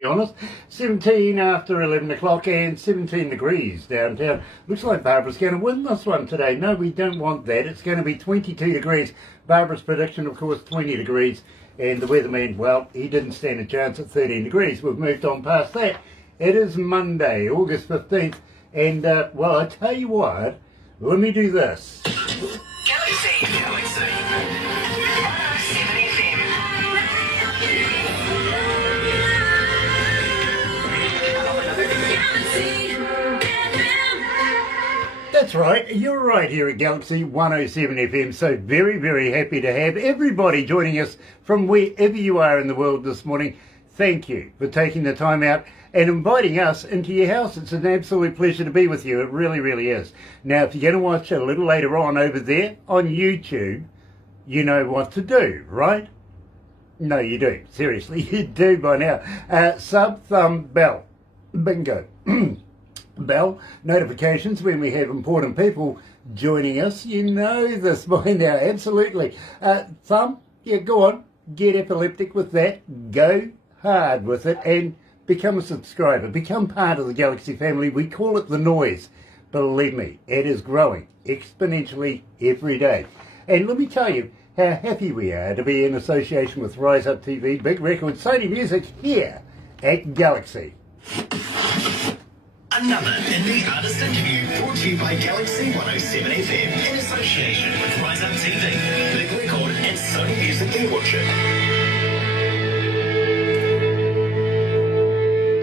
be honest. 17 after 11 o'clock and 17 degrees downtown. Looks like Barbara's going to win this one today. No, we don't want that. It's going to be 22 degrees. Barbara's prediction, of course, 20 degrees. And the weatherman, well, he didn't stand a chance at 13 degrees. We've moved on past that. It is Monday, August 15th. And, well, I tell you what, let me do this. Galaxy. That's right, you're right here at Galaxy 107 FM, so very, very happy to have everybody joining us from wherever you are in the world this morning. Thank you for taking the time out and inviting us into your house. It's an absolute pleasure to be with you, it really, really is. Now, if you're going to watch it a little later on over there on YouTube, you know what to do, right? No, you do. Seriously, you do by now. Sub, thumb, bell. Bingo. Bell notifications when we have important people joining us. You know this by now, absolutely. Thumb, yeah, go on, get epileptic with that, go hard with it, and become a subscriber, become part of the Galaxy family. We call it the noise. Believe me, it is growing exponentially every day. And let me tell you how happy we are to be in association with Rise Up TV, Big Record, Sony Music here at Galaxy. Another indie artist interview brought to you by Galaxy 107 FM in association with Rise Up TV, Big Record and Sony Music Network.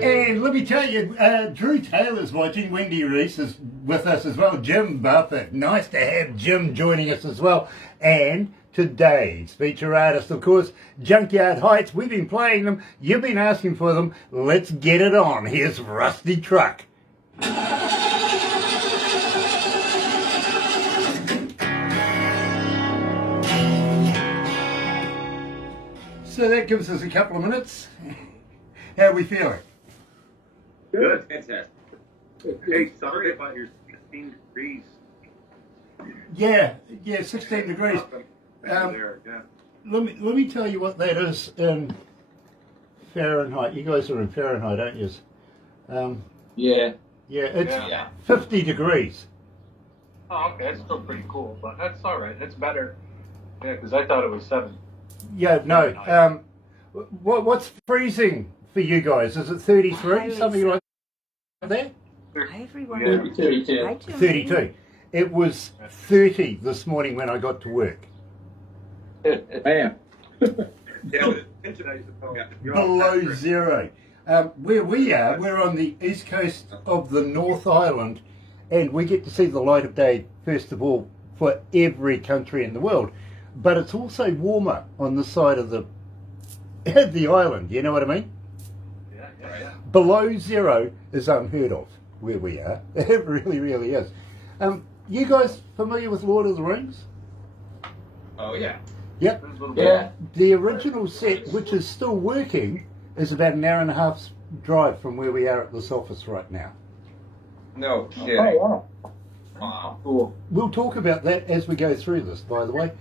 And let me tell you, Drew Taylor's watching, Wendy Reese is with us as well, Jim Buffett. Nice to have Jim joining us as well. And today's feature artist, of course, Junkyard Heights. We've been playing them, you've been asking for them. Let's get it on. Here's Rusty Truck. So that gives us a couple of minutes. How are we feeling? Good, fantastic. Hey, sorry about your 16 degrees. Yeah, 16 degrees. There, yeah. Let me tell you what that is in Fahrenheit. You guys are in Fahrenheit, aren't you? Yeah. Yeah, it's Yeah. 50 degrees. Oh, okay, that's still pretty cool, but that's all right. It's better. Yeah, because I thought it was 7. Yeah, no. What's freezing for you guys? Is it 33, something like that? Everyone. Yeah. 32. 32. It was 30 this morning when I got to work. Bam. Yeah, with attention, Below zero. Where we are, we're on the east coast of the North Island, and we get to see the light of day, first of all, for every country in the world. But it's also warmer on the side of the island, you know what I mean? Yeah. Below zero is unheard of where we are. It really, really is. You guys familiar with Lord of the Rings? Oh, yeah. Yep. Yeah. The original set, which is still working, is about an hour and a half's drive from where we are at this office right now. No. Oh, Yeah. wow. Wow. Cool. We'll talk about that as we go through this, by the way,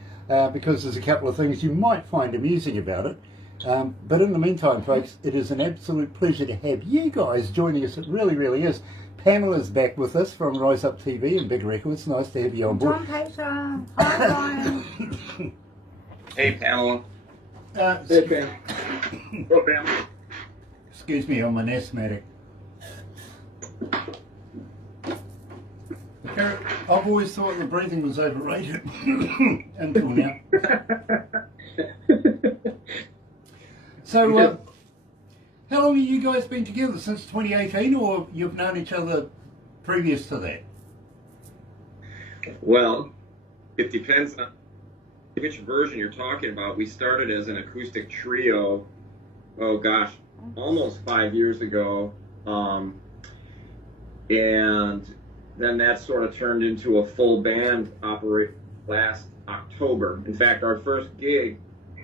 because there's a couple of things you might find amusing about it. But in the meantime, folks, it is an absolute pleasure to have you guys joining us. It really, really is. Pamela's back with us from Rise Up TV and Big Records. Nice to have you on board. John Pater. Hi, Brian. Hey, Pamela. Okay. Hello, family. Excuse me, I'm an asthmatic. I've always thought the breathing was overrated until now. So, how long have you guys been together? Since 2018, or you've known each other previous to that? Well, it depends on which version you're talking about. We started as an acoustic trio, oh gosh, almost 5 years ago. And then that sort of turned into a full band operation last October. In fact, our first gig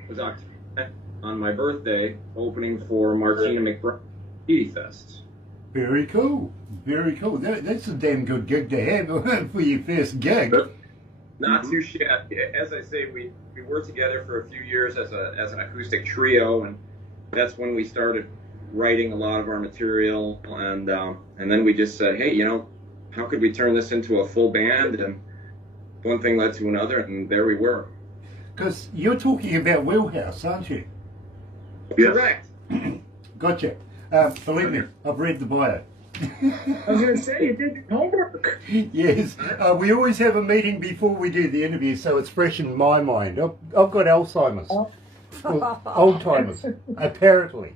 was October on my birthday, opening for Martina McBride Beauty Fest. Very cool. Very cool. That's a damn good gig to have for your first gig. Not too shabby. As I say, we were together for a few years as an acoustic trio, and that's when we started writing a lot of our material, and then we just said, hey, how could we turn this into a full band? And one thing led to another, and there we were. Because you're talking about Wheelhouse, aren't you? Yes. Correct. Gotcha. Believe me, I've read the bio. I was going to say, you did your homework. Yes, we always have a meeting before we do the interview, so it's fresh in my mind. I've got Alzheimer's. Well, old timers, apparently.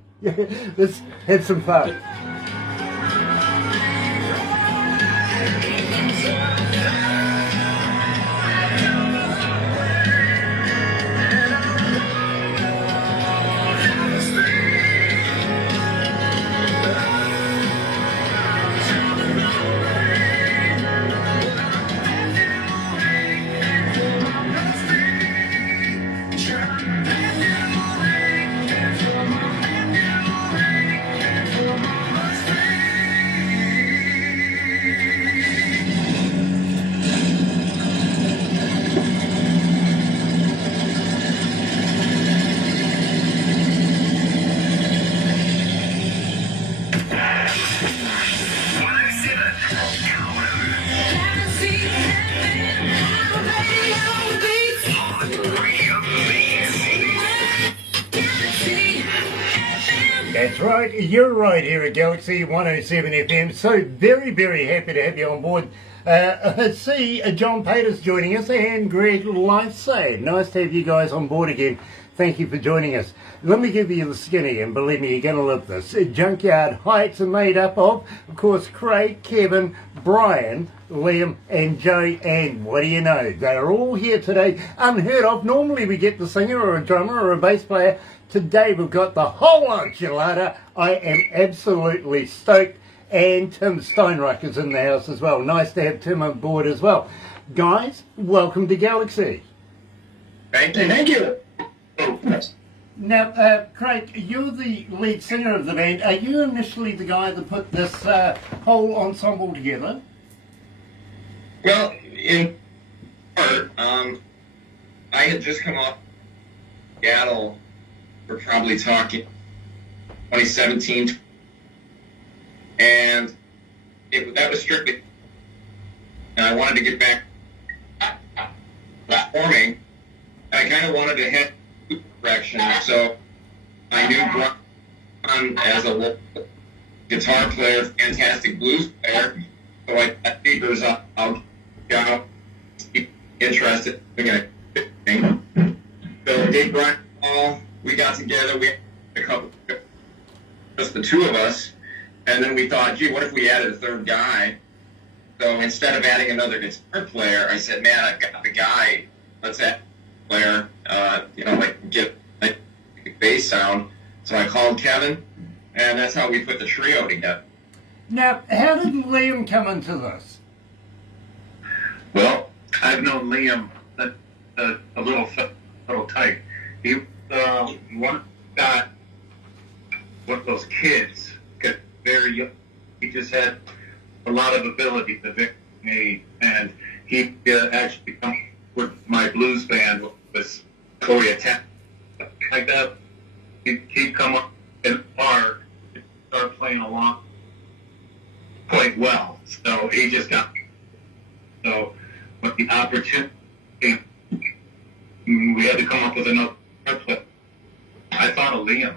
Let's have some fun. That's right, you're right here at Galaxy 107 FM. So very, very happy to have you on board. See, John Paters joining us and Greg Lifesave. Nice to have you guys on board again. Thank you for joining us. Let me give you the skinny, and believe me, you're going to love this. Junkyard Heights are made up of course, Craig, Kevin, Brian, Liam, and Joe. And what do you know? They're all here today. Unheard of. Normally we get the singer or a drummer or a bass player. Today we've got the whole enchilada. I am absolutely stoked. And Tim Steinreich is in the house as well. Nice to have Tim on board as well. Guys, welcome to Galaxy. Thank you. Thank you. Now, Craig, you're the lead singer of the band. Are you initially the guy that put this whole ensemble together? Well, in part, I had just come off Seattle. We're probably talking 2017, and that was strictly. And I wanted to get back performing. I kind of wanted to head direction, so I knew Brian as a local guitar player, fantastic blues player. So I figured I'll be interested in anything. So I gave Brian a call. We got together. We had a couple, just the two of us, and then we thought, gee, what if we added a third guy? So instead of adding another guitar player, I said, man, I've got the guy. Let's add a player. Get a bass sound. So I called Kevin, and that's how we put the trio together. Now, how did Liam come into this? Well, I've known Liam a little tight. He one got one of those kids, got very young. He just had a lot of ability, the Vic made, and he actually come with my blues band was Corey Attack. Like that, he'd come up in the bar and start playing along quite well. So he just got but the opportunity came, we had to come up with another player. I thought of Liam,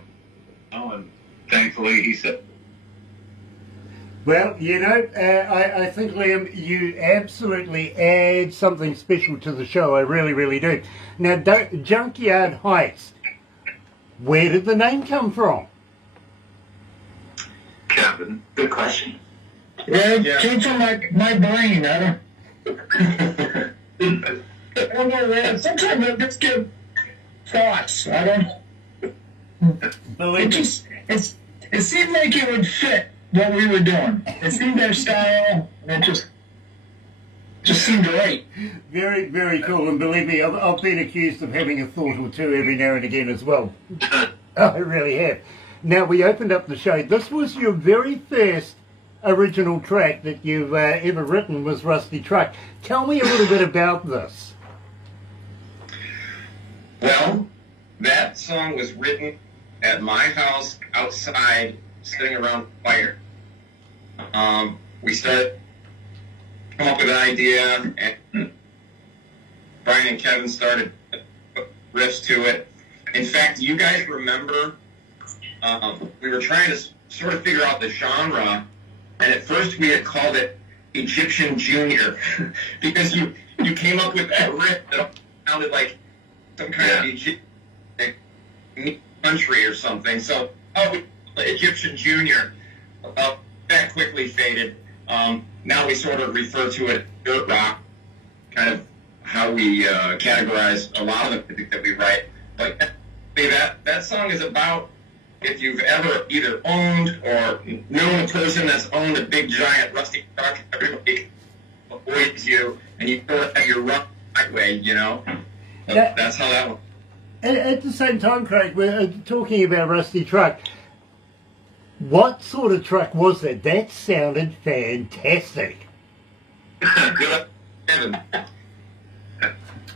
and thankfully he said. Well, I think, Liam, you absolutely add something special to the show. I really, really do. Now, Junkyard Heights, where did the name come from? Kevin, good question. Well, it came from my brain. I don't know, man. Sometimes I just get thoughts. I don't. Believe me. It seemed like it would fit what we were doing. It seemed our style, and it just seemed right. Very, very cool. And believe me, I've been accused of having a thought or two every now and again as well. I really have. Now, we opened up the show. This was your very first original track that you've ever written, was Rusty Truck. Tell me a little bit about this. Well, that song was written at my house outside sitting around the fire. We started to come up with an idea, and Brian and Kevin started riffs to it. In fact, you guys remember we were trying to sort of figure out the genre, and at first we had called it Egyptian Junior because you came up with that riff that sounded like some kind of Egyptian country or something. So, Egyptian Junior. That quickly faded. Now we sort of refer to it as dirt rock, kind of how we categorize a lot of the music that we write. But that song is about if you've ever either owned or known a person that's owned a big giant rusty truck, everybody avoids you, and you sort of have your rough way, you know. That's how that one. At the same time, Craig, we're talking about rusty truck. What sort of truck was that? That sounded fantastic. Good, Kevin.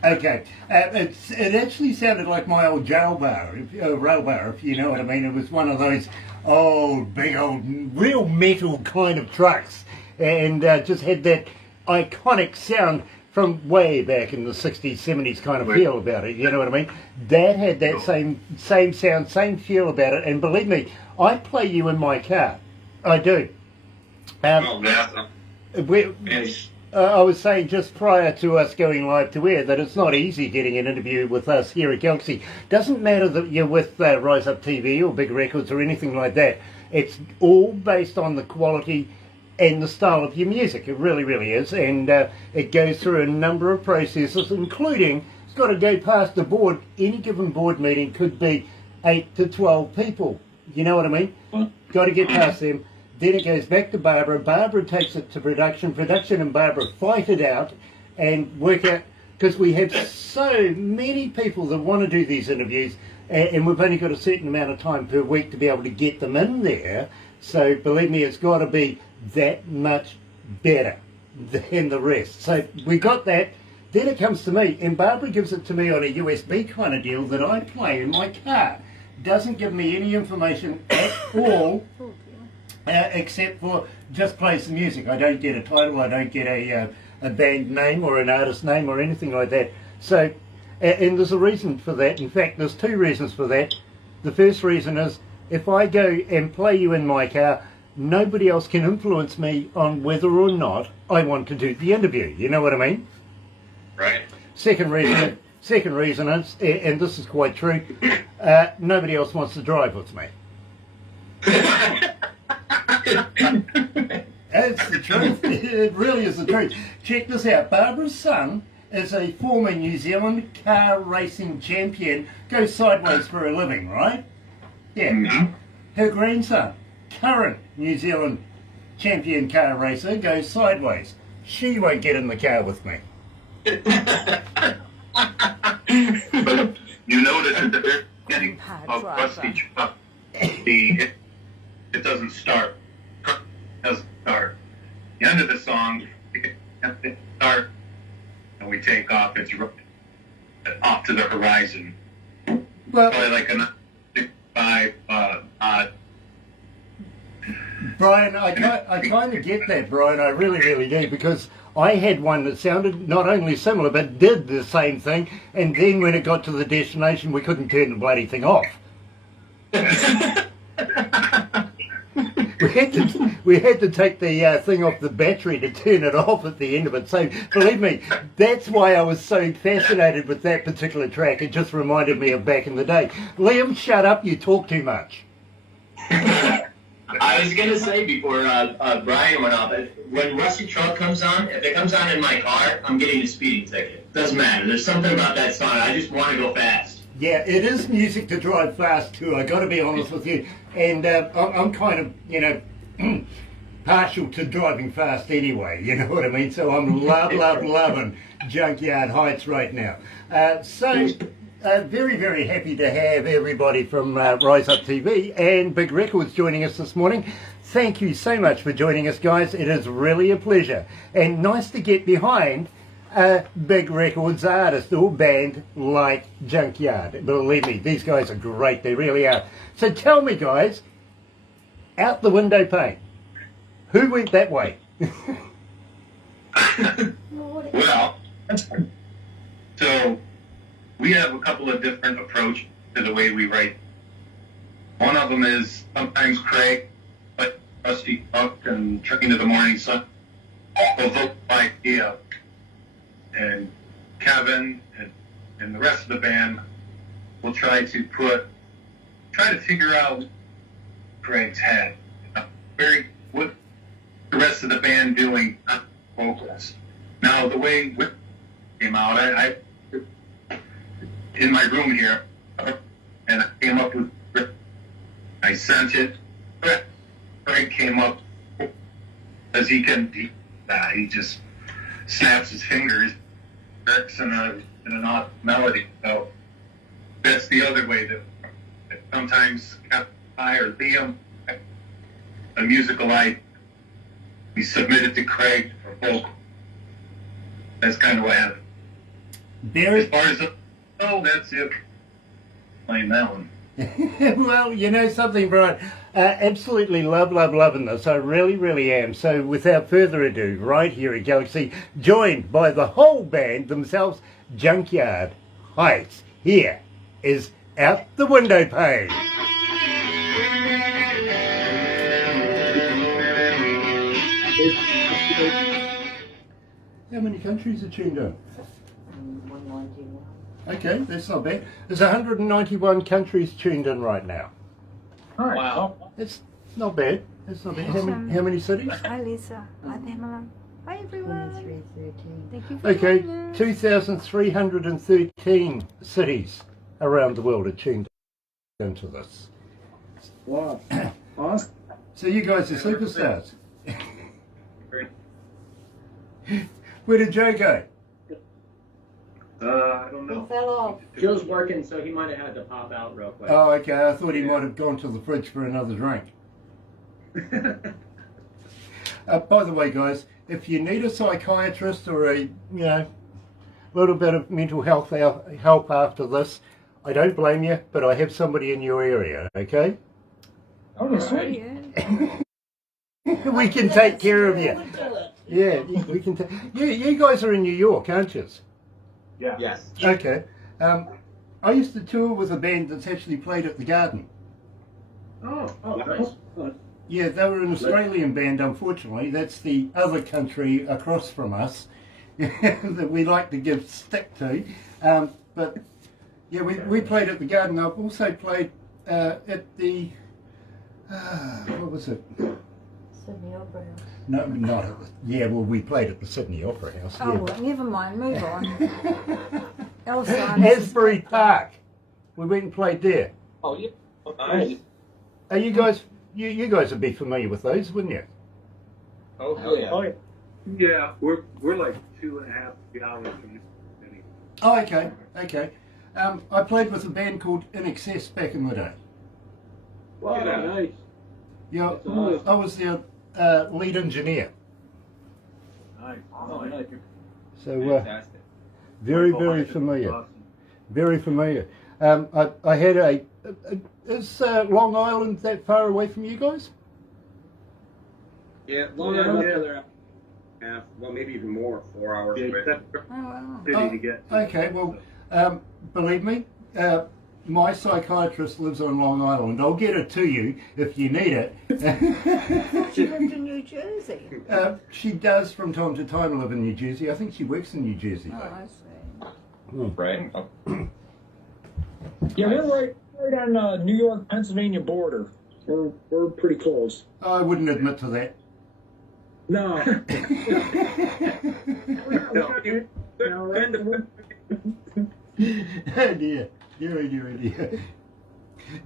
Okay, it actually sounded like my old rail bar, if you know what I mean. It was one of those old, big old, real metal kind of trucks, and just had that iconic sound from way back in the 60s, 70s kind of feel about it, you know what I mean? That had that same sound, same feel about it, and believe me, I play you in my car. I do. I was saying just prior to us going live to air that it's not easy getting an interview with us here at Galaxy. Doesn't matter that you're with Rise Up TV or Big Records or anything like that. It's all based on the quality and the style of your music. It really, really is. And it goes through a number of processes, including it's got to go past the board. Any given board meeting could be 8 to 12 people. You know what I mean? Got to get past them. Then it goes back to Barbara. Barbara takes it to production. Production and Barbara fight it out and work out, because we have so many people that want to do these interviews, and we've only got a certain amount of time per week to be able to get them in there. So believe me, it's got to be that much better than the rest. So we got that. Then it comes to me, and Barbara gives it to me on a USB kind of deal that I play in my car. Doesn't give me any information at all. Except for just plays the music. I don't get a title, I don't get a band name or an artist name or anything like that. So, and there's a reason for that. In fact, there's two reasons for that. The first reason is, if I go and play you in my car, nobody else can influence me on whether or not I want to do the interview. You know what I mean? Right. Second reason is, and this is quite true, nobody else wants to drive with me. That's the truth. It really is the truth. Check this out. Barbara's son is a former New Zealand car racing champion. Goes sideways for a living, right? Yeah. Mm-hmm. Her grandson, current New Zealand champion car racer, goes sideways. She won't get in the car with me. You notice at the very beginning of Rusty Truck, it doesn't start. Doesn't start. The end of the song, it starts, and we take off. It's off to the horizon. Well, probably like a 5 Brian, I kind of get that, Brian. I really, really do, because I had one that sounded not only similar, but did the same thing, and then when it got to the destination, we couldn't turn the bloody thing off. We had to take the thing off the battery to turn it off at the end of it. So believe me, that's why I was so fascinated with that particular track. It just reminded me of back in the day. Liam, shut up, you talk too much. I was going to say before Brian went off, when Rusty Truck comes on, if it comes on in my car, I'm getting a speeding ticket. Doesn't matter. There's something about that song. I just want to go fast. Yeah, it is music to drive fast to, I got to be honest with you. And I'm kind of, partial to driving fast anyway, you know what I mean? So I'm loving Junkyard Heights right now. Very, very happy to have everybody from Rise Up TV and Big Records joining us this morning. Thank you so much for joining us, guys. It is really a pleasure. And nice to get behind a Big Records artist or band like Junkyard. Believe me, these guys are great. They really are. So tell me, guys, Out the window pane. Who went that way? Well, so we have a couple of different approaches to the way we write. One of them is sometimes Craig, but Rusty Buck and Train to the Morning Sun will vote my idea, and Kevin and the rest of the band will try to figure out Craig's head. What the rest of the band doing vocals. Now the way it came out, I in my room here, and I came up with. I sent it. Craig came up as he just snaps his fingers, works in an odd melody. So that's the other way that sometimes I or Liam, a musical we submit it to Craig for vocal. That's kind of what happened. As far as that's it. Playing that one. Well, you know something, Brian? Absolutely loving this. I really am. So without further ado, right here at Galaxy, joined by the whole band themselves, Junkyard Heights. Here is Out the Window Pane. How many countries are tuned in? 191. Okay, that's not bad. There's 191 countries tuned in right now. Wow. It's not bad. It's not bad. How many cities? Hi, Lisa. Hi, Pamela. Hi, everyone. 2313. Thank you for Okay, joining us. 2,313 cities around the world are tuned into this. Wow. Awesome. So you guys are superstars. Where did Joe go? I don't He know. fell off. Joe's working, so he might have had to pop out real quick. Oh, okay. I thought he might have gone to the fridge for another drink. By the way, guys, if you need a psychiatrist or a little bit of mental health help after this, I don't blame you, but I have somebody in your area. Okay? Oh, Oh, sweet. yeah. We can take care of you. Yeah, we can. You guys are in New York, aren't you? Yeah. Yes. Okay. I used to tour with a band that's actually played at the Garden. Oh, nice. Yeah, they were an Australian band, unfortunately. That's the other country across from us that we like to give stick to. But yeah, we played at the Garden. I've also played at the, what was it? Sydney Opera House. No, not at the, yeah, well, we played at the Sydney Opera House. Oh, Yeah. well, never mind. Move on. Elsa. Asbury Park. We went and played there. Oh, yeah. Nice. Are you guys, you guys would be familiar with those, wouldn't you? Oh, hell yeah. Oh, yeah. Yeah, we're like 2.5 hours from Sydney. Oh, okay, okay. I played with a band called In Excess back in the day. Wow, nice. Yeah, awesome. I was their lead engineer. Nice. Oh, nice. So Fantastic. very familiar. Very familiar. I had is Long Island that far away from you guys? Yeah, Long Island, they're half, well, maybe even more, 4 hours Yeah, away. that's Oh, wow. city to get to. Okay, well, believe me, my psychiatrist lives on Long Island. I'll get it to you if you need it. She lived in New Jersey. She does from time to time live in New Jersey. I think she works in New Jersey. Oh, though. I see. Right? Oh. Yeah, we're right on New York-Pennsylvania border. We're pretty close. I wouldn't admit to that. No. Oh dear. Dear.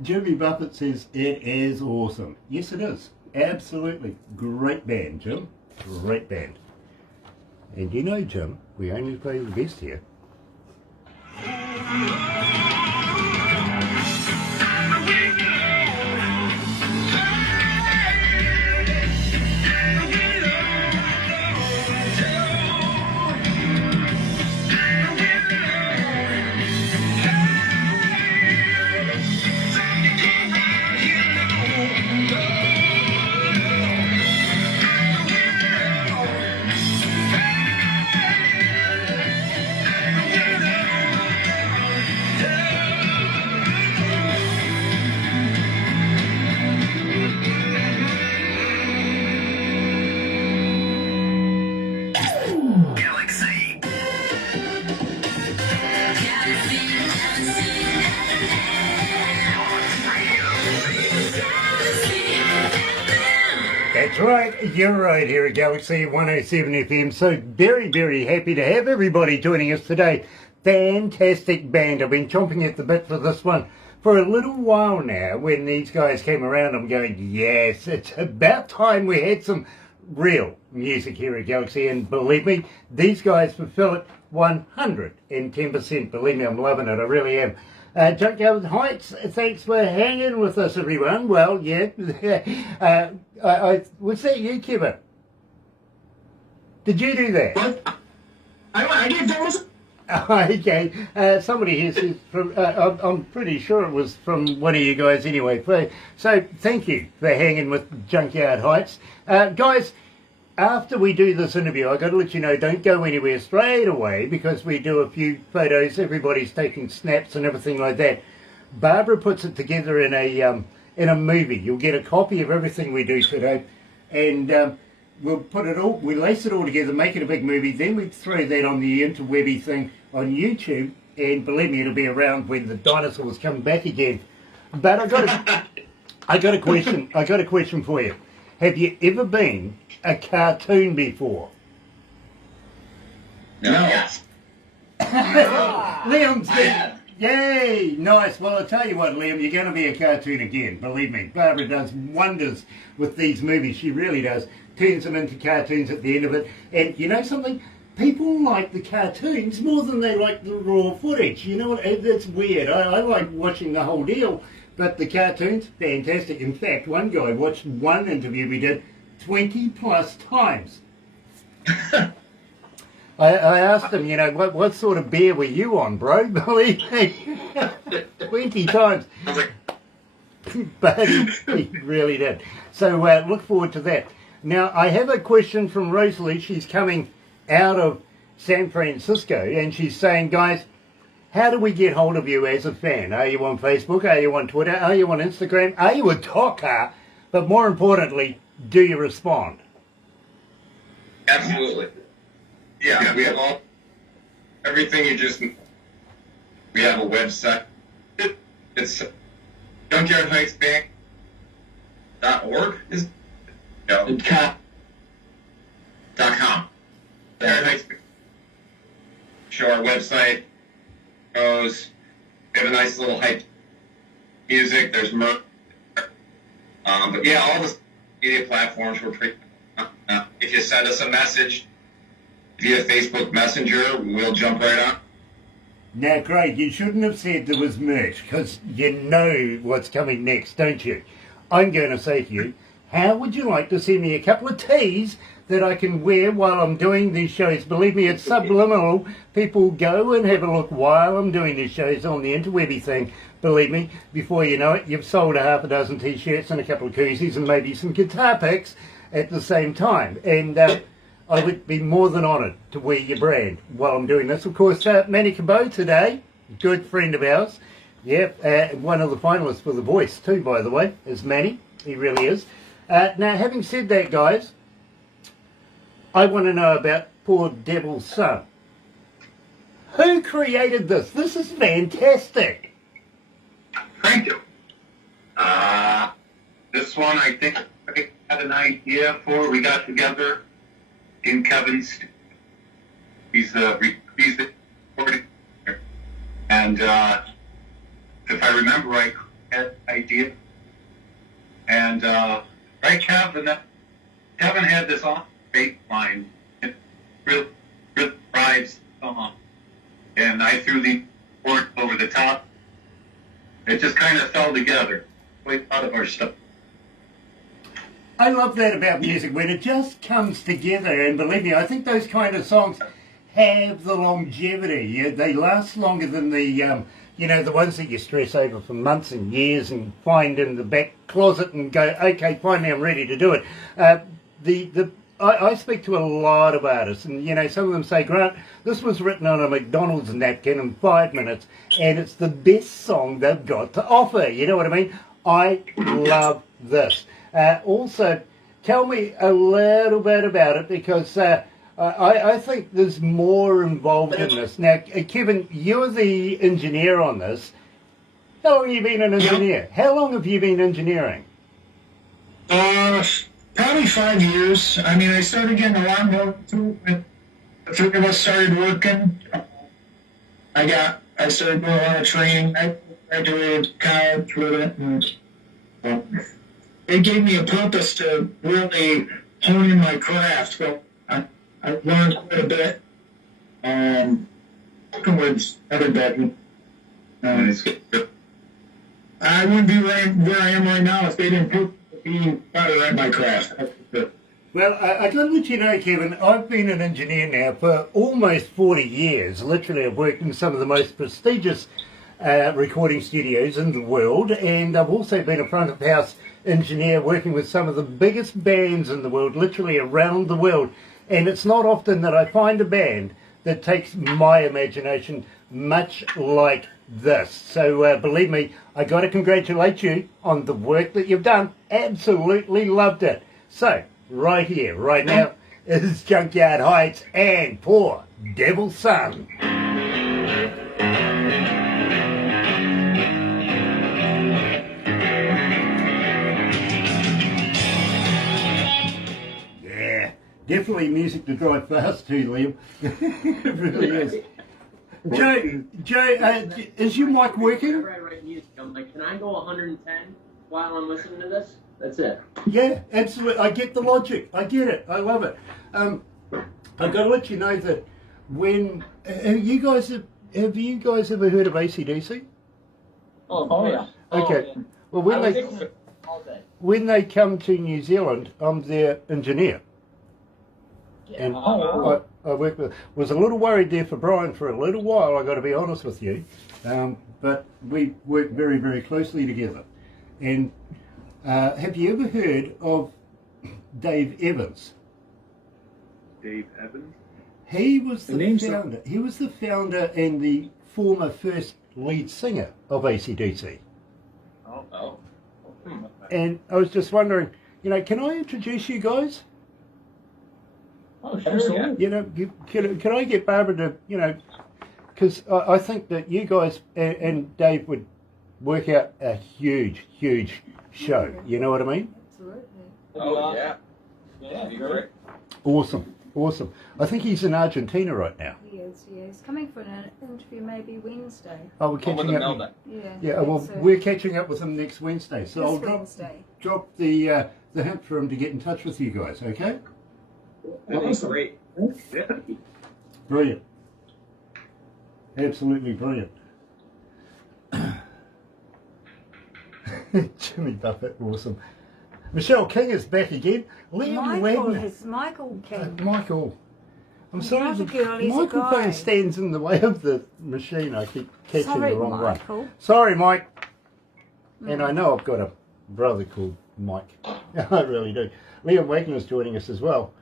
Jimmy Buffett says it is awesome. Yes, it is. Absolutely. Great band, Jim. Great band. And you know, Jim, we only play the best here. That's right, you're right here at Galaxy 107 FM. So very, very happy to have everybody joining us today. Fantastic band. I've been chomping at the bit for this one for a little while now. When these guys came around, I'm going, yes, it's about time we had some real music here at Galaxy. And believe me, these guys fulfill it 110%. Believe me, I'm loving it. I really am. Junkyard Heights, thanks for hanging with us, everyone. Well, yeah. Was that you, Kevin? Did you do that? What? I did those. Okay. Somebody here says from. I'm pretty sure it was from one of you guys anyway. So thank you for hanging with Junkyard Heights, guys. After we do this interview, I've got to let you know, don't go anywhere straight away because we do a few photos. Everybody's taking snaps and everything like that. Barbara puts it together in a movie. You'll get a copy of everything we do today, and we'll put it all. We lace it all together, make it a big movie. Then we throw that on the interwebby thing on YouTube, and believe me, it'll be around when the dinosaurs come back again. But I got a question. I got a question for you. Have you ever been a cartoon before? No. Yes. Liam's been, yay, nice. Well, I'll tell you what, Liam, you're going to be a cartoon again. Believe me, Barbara does wonders with these movies. She really does. Turns them into cartoons at the end of it. And you know something? People like the cartoons more than they like the raw footage. You know what? That's weird. I like watching the whole deal. But the cartoons, fantastic. In fact, one guy watched one interview we did 20 plus times. I asked him, you know, what sort of beer were you on, bro? Believe me, 20 times. But he really did. So look forward to that. Now, I have a question from Rosalie. She's coming out of San Francisco, and she's saying, guys, how do we get hold of you as a fan? Are you on Facebook? Are you on Twitter? Are you on Instagram? Are you a talker? But more importantly, do you respond? Absolutely. Yeah, we have everything you just. We have a website. It's junkyardheightsbank.org. Is no. .com. Show our website. We have a nice little hype music. There's merch. But yeah, all the media platforms were pretty. If you send us a message via Facebook Messenger, we'll jump right on. Now, Craig, you shouldn't have said there was merch because you know what's coming next, don't you? I'm going to say to you, how would you like to send me a couple of tees that I can wear while I'm doing these shows? Believe me, it's subliminal. People go and have a look while I'm doing these shows on the interwebby thing. Believe me, before you know it, you've sold a half a dozen t-shirts and a couple of koozies and maybe some guitar picks at the same time. And I would be more than honoured to wear your brand while I'm doing this. Of course, Manny Cabot today, good friend of ours. Yeah, one of the finalists for The Voice too, by the way, is Manny. He really is. Now, having said that, guys, I want to know about Poor Devil's Son. Who created this? This is fantastic. Thank you. This one, I think I had an idea for. We got together in Kevin's. He's the recording, and if I remember right, had an idea. And right, Kevin had this on baseline. It really drives the song, and I threw the word over the top. It just kind of fell together. Way out of our stuff. I love that about music, when it just comes together, and believe me, I think those kind of songs have the longevity. They last longer than the, you know, the ones that you stress over for months and years and find in the back closet and go, okay, finally I'm ready to do it. I speak to a lot of artists, and you know, some of them say, Grant, this was written on a McDonald's napkin in 5 minutes, and it's the best song they've got to offer. You know what I mean? I love this. Also, tell me a little bit about it, because I think there's more involved in this. Now, Kevin, you're the engineer on this. How long have you been an engineer? How long have you been engineering? Probably 5 years. I mean, I started getting along well too. The three of us started working. I started doing a lot of training. I graduated college with it. And it gave me a purpose to really hone in my craft. So I learned quite a bit. Working with everybody. I wouldn't be where I am right now if they didn't push me to be better at my craft. Well, I got to let you know, Kevin, I've been an engineer now for almost 40 years. Literally, I've worked in some of the most prestigious recording studios in the world, and I've also been a front of house engineer working with some of the biggest bands in the world, literally around the world. And it's not often that I find a band that takes my imagination much like this. So believe me, I got to congratulate you on the work that you've done. Absolutely loved it. So right here, right now, is Junkyard Heights and Poor Devil's Son. Yeah, definitely music to drive fast to, Liam. It really is. Joe, is your mic working? Whenever I write music, I'm like, can I go 110 while I'm listening to this? That's it. Yeah, absolutely. I get the logic. I get it. I love it. I've got to let you know that when have you guys ever heard of AC/DC? Oh yeah. Okay. Oh, yeah. Well, when they come to New Zealand, I'm their engineer. Yeah. And I work with. Was a little worried there for Brian for a little while. I got to be honest with you, but we work very, very closely together. And have you ever heard of Dave Evans? Dave Evans? He was the founder. He was the founder and the former first lead singer of AC/DC. Oh. And I was just wondering, can I introduce you guys? Oh, sure. Yeah. Can I get Barbara to, because I think that you guys and Dave would work out a huge, huge show. You know what I mean? Absolutely. Oh yeah. Yeah, be great. Awesome. I think he's in Argentina right now. He is, yeah. He's coming for an interview maybe Wednesday. Oh, we're catching up. Yeah. Yeah, well, we're catching up with him next Wednesday. So I'll drop the hint for him to get in touch with you guys, okay? That's great. Yeah. Brilliant. Absolutely brilliant. Jimmy Buffett, awesome. Michelle King is back again. Liam Wagner. Michael King. Michael. I'm sorry, not a girl, he's a microphone guy. stands in the way of the machine. I keep catching Sorry, the wrong Michael. one. Sorry, Mike. And I know I've got a brother called Mike. I really do. Liam Wagner's joining us as well.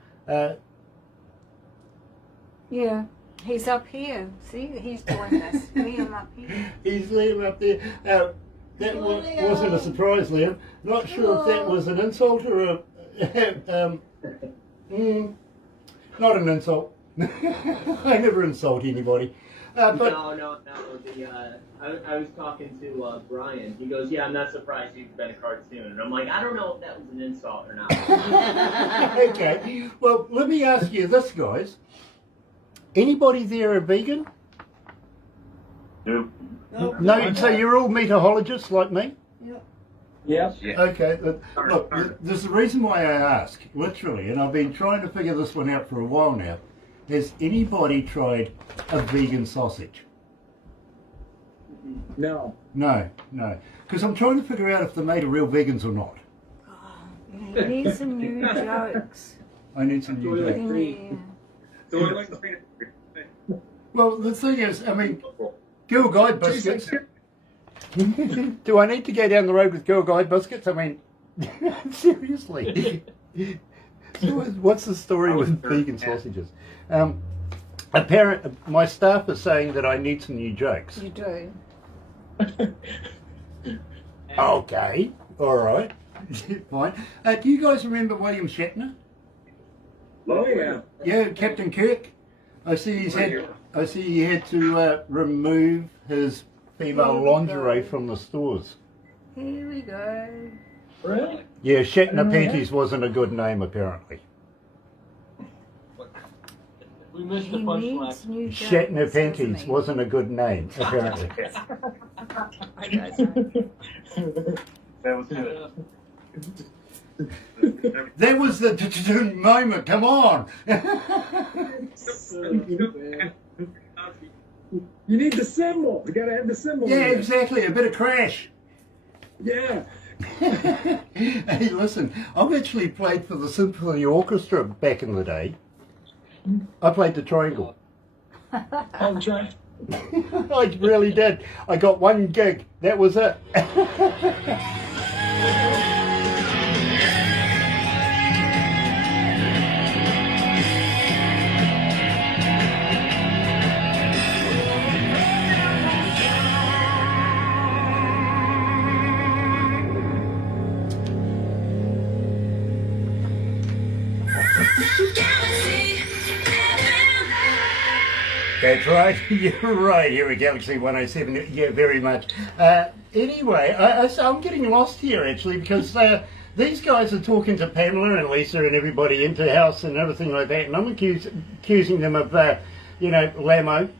Yeah. He's up here. See, he's joined us. Liam up here. He's Liam up there. That wasn't a surprise, Liam. Not sure if that was an insult or not an insult. I never insult anybody. But No. I was talking to Brian. He goes, "Yeah, I'm not surprised you've been a cartoon." And I'm like, I don't know if that was an insult or not. Okay. Well, let me ask you this, guys. Anybody there a vegan? No. No. So you're all meatahologists like me? Yeah. Okay. Look, there's a reason why I ask, literally, and I've been trying to figure this one out for a while now. Has anybody tried a vegan sausage? No. No. Because I'm trying to figure out if they're made of real vegans or not. You need some new jokes. I need some new jokes. Yeah. So I like the peanut. Well, the thing is, I mean, Girl Guide biscuits. Do I need to go down the road with Girl Guide biscuits? I mean, seriously. So what's the story with vegan sausages? My staff is saying that I need some new jokes. You do. Okay, all right, fine. Do you guys remember William Shatner? Oh yeah. Yeah, Captain Kirk. I see he had to remove his female lingerie from the stores. Here we go. Really? Yeah, Shatner Panties wasn't a good name, apparently. We missed the He punchline. needs new Shatner jokes, doesn't Panties he? wasn't a good name, apparently. That was good. That was the moment, come on! You need the symbol. You gotta have the symbol. Yeah, exactly, a bit of crash. Yeah. Hey, listen, I've actually played for the symphony orchestra back in the day. I played the triangle. Oh, John. I really did. I got one gig. That was it. That's right. You're right here at Galaxy 107. Yeah, very much. Anyway, I'm getting lost here actually because these guys are talking to Pamela and Lisa and everybody into the house and everything like that, and I'm accusing them of, lamo,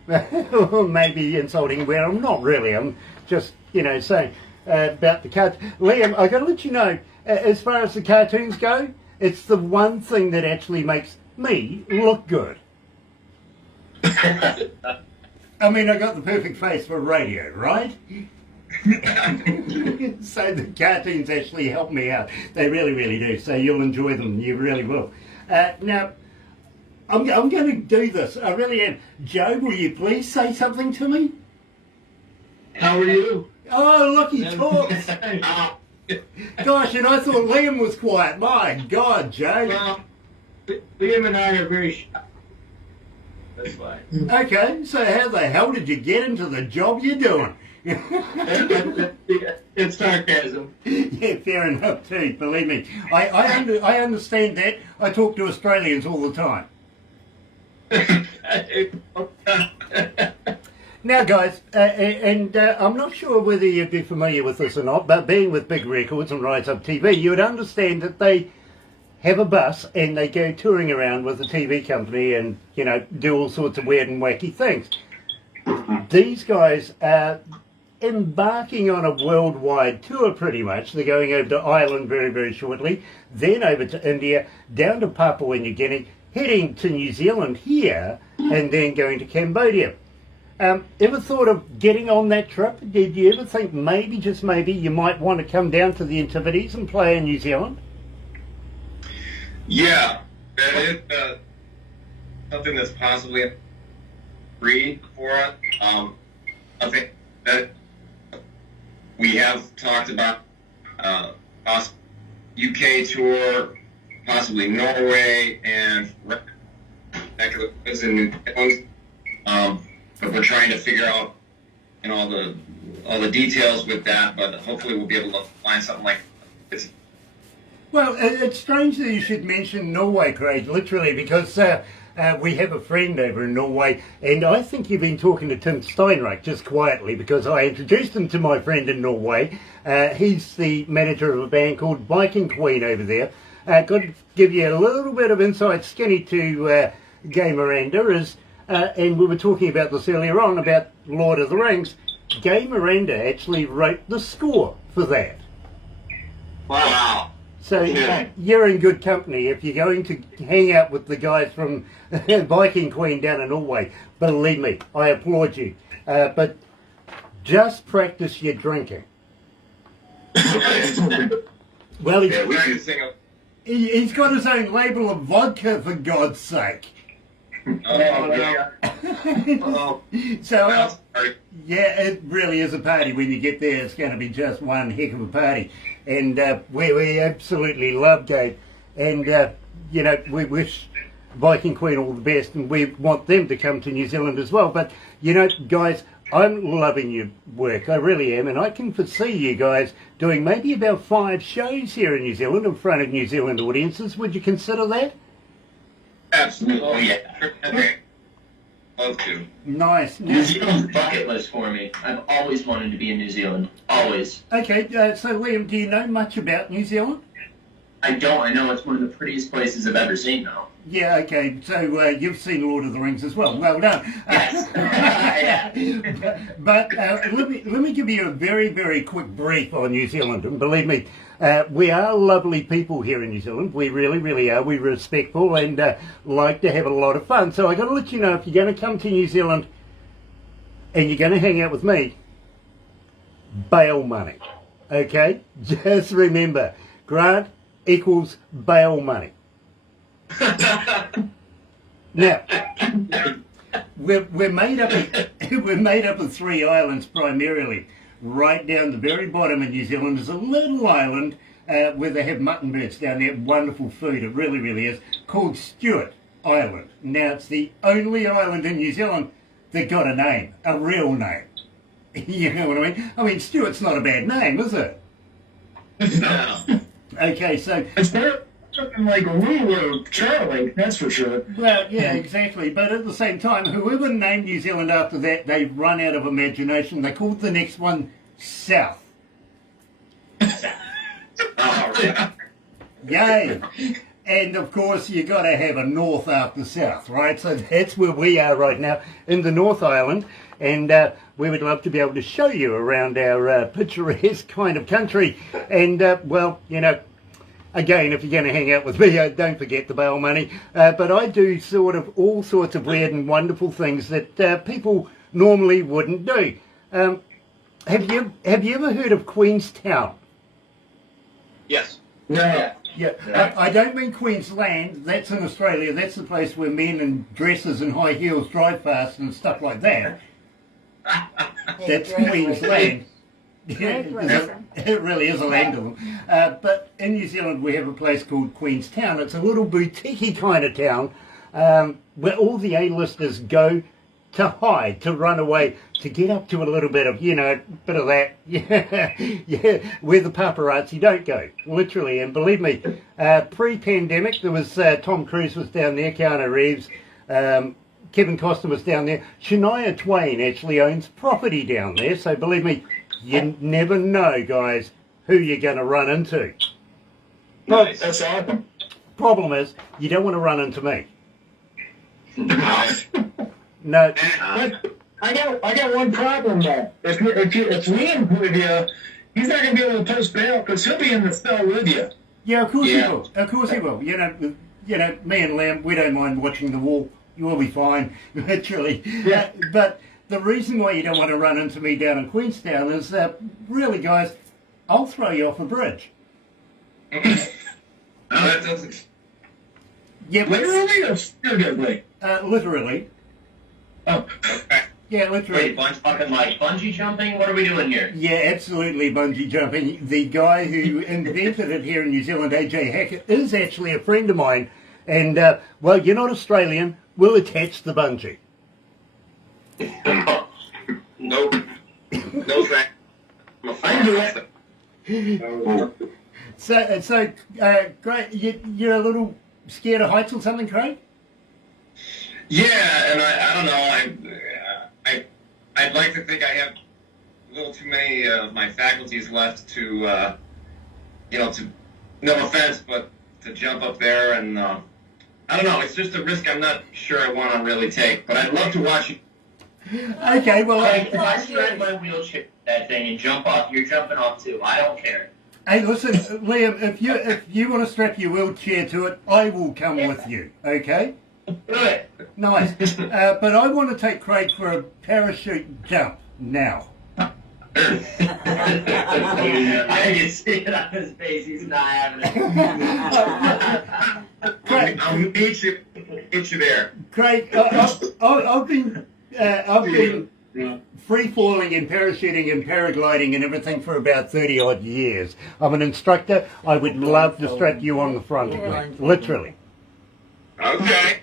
or maybe insulting. Well, I'm not really. I'm just, saying about the cartoons. Liam, I got to let you know, as far as the cartoons go, it's the one thing that actually makes me look good. I mean, I got the perfect face for radio, right? So the cartoons actually help me out. They really, really do. So you'll enjoy them. You really will. Now, I'm going to do this. I really am. Joe, will you please say something to me? How are you? Oh, look, he talks. Gosh, and I thought Liam was quiet. My God, Joe. Well, Liam and I are very shy. That's why. Okay, so how the hell did you get into the job you're doing? It's sarcasm. Yeah, fair enough too, believe me. I understand that. I talk to Australians all the time. Now guys, and I'm not sure whether you'd be familiar with this or not, but being with Big Records and Rise Up TV, you would understand that they have a bus and they go touring around with the TV company and, do all sorts of weird and wacky things. These guys are embarking on a worldwide tour pretty much. They're going over to Ireland very, very shortly, then over to India, down to Papua New Guinea, heading to New Zealand here, and then going to Cambodia. Ever thought of getting on that trip? Did you ever think maybe, just maybe, you might want to come down to the Antipodes and play in New Zealand? Yeah, that is something that's possibly free for us. I think that we have talked about UK tour, possibly Norway, and is in New Zealand. But we're trying to figure out all the details with that. But hopefully we'll be able to find something like this. Well, it's strange that you should mention Norway, Craig, literally, because we have a friend over in Norway, and I think you've been talking to Tim Steinreich just quietly, because I introduced him to my friend in Norway. He's the manager of a band called Viking Queen over there. Got to give you a little bit of inside skinny to Gay Miranda, and we were talking about this earlier on, about Lord of the Rings. Gay Miranda actually wrote the score for that. Wow. So you're in good company if you're going to hang out with the guys from Viking Queen down in Norway. Believe me, I applaud you. But just practice your drinking. Well, he's got his own label of vodka, for God's sake. So, yeah, it really is a party. When you get there, it's going to be just one heck of a party. And we absolutely love Gabe. And, we wish Viking Queen all the best, and we want them to come to New Zealand as well. But, guys, I'm loving your work. I really am. And I can foresee you guys doing maybe about 5 shows here in New Zealand in front of New Zealand audiences. Would you consider that? Absolutely, yeah. love to. Nice. New Zealand's bucket list for me. I've always wanted to be in New Zealand. Always. Okay, so Liam, do you know much about New Zealand? I don't. I know it's one of the prettiest places I've ever seen, though. Yeah, okay, so you've seen Lord of the Rings as well. Well done. Yes. But let me give you a very, very quick brief on New Zealand. And believe me, we are lovely people here in New Zealand. We really, really are. We're respectful and like to have a lot of fun. So I got to let you know, if you're going to come to New Zealand and you're going to hang out with me, bail money. Okay? Just remember, grant equals bail money. Now, we're made up of 3 islands primarily. Right down the very bottom of New Zealand is a little island where they have mutton birds down there. Wonderful food, it really, really is. Called Stewart Island. Now, it's the only island in New Zealand that got a name, a real name. You know what I mean? I mean, Stewart's not a bad name, is it? No. Okay, so It's better something like Lou or Charlie, that's for sure. well, yeah, exactly. But at the same time, whoever named New Zealand after that, they've run out of imagination. They called the next one South. Yay! And of course, you got to have a North after South, right? So that's where we are right now, in the North Island. And we would love to be able to show you around our picturesque kind of country. And, well, you know, again, if you're going to hang out with me, don't forget the bail money. But I do sort of all sorts of weird and wonderful things that people normally wouldn't do. Have you ever heard of Queenstown? Yes. No. Yeah, I don't mean Queensland. That's in Australia. That's the place where men in dresses and high heels drive fast and stuff like that. That's Queensland. It really is a land of them. But in New Zealand we have a place called Queenstown. It's a little boutique kind of town where all the A-listers go to hide, to run away, to get up to a little bit of, you know, bit of that, yeah, where the paparazzi don't go, literally. And believe me, pre-pandemic, there was Tom Cruise was down there, Keanu Reeves, Kevin Costner was down there. Shania Twain actually owns property down there, so believe me, you never know, guys, who you're going to run into. Nice. That's awesome. Problem is, you don't want to run into me. Nice. No. I got one problem though. If Liam's with you, he's not gonna be able to post bail because he'll be in the cell with you. Yeah, of course he will. Of course he will. You know, me and Lamb, we don't mind watching the wall. You will be fine, literally. Yeah. But the reason why you don't want to run into me down in Queenstown is that, really, guys, I'll throw you off a bridge. No, that doesn't. Yeah, Literally or figuratively? literally. Oh. Okay. Yeah, literally. Wait, fucking like bungee jumping? What are we doing here? Yeah, absolutely, bungee jumping. The guy who invented it here in New Zealand, AJ Hackett, is actually a friend of mine. And, well, you're not Australian. We'll attach the bungee. Nope. No thanks. I'm a fan. So, great. You're a little scared of heights or something, Craig? Yeah, and I don't know. I'd like to think I have a little too many of my faculties left to, you know, to, no offense, but to jump up there and, I don't know. It's just a risk I'm not sure I want to really take. But I'd love to watch you. Okay, well, If I strap my wheelchair that thing and jump off, you're jumping off too. I don't care. hey, listen, Liam, if you want to strap your wheelchair to it, I will come with you. Okay? Good. Nice. But I want to take Craig for a parachute jump now. I can see it on his face. He's not having it. Craig, I'll meet you there. Craig, I've been free falling and parachuting and paragliding and everything for about 30 odd years. I'm an instructor. I would love to strap you on the front of me, literally. Okay.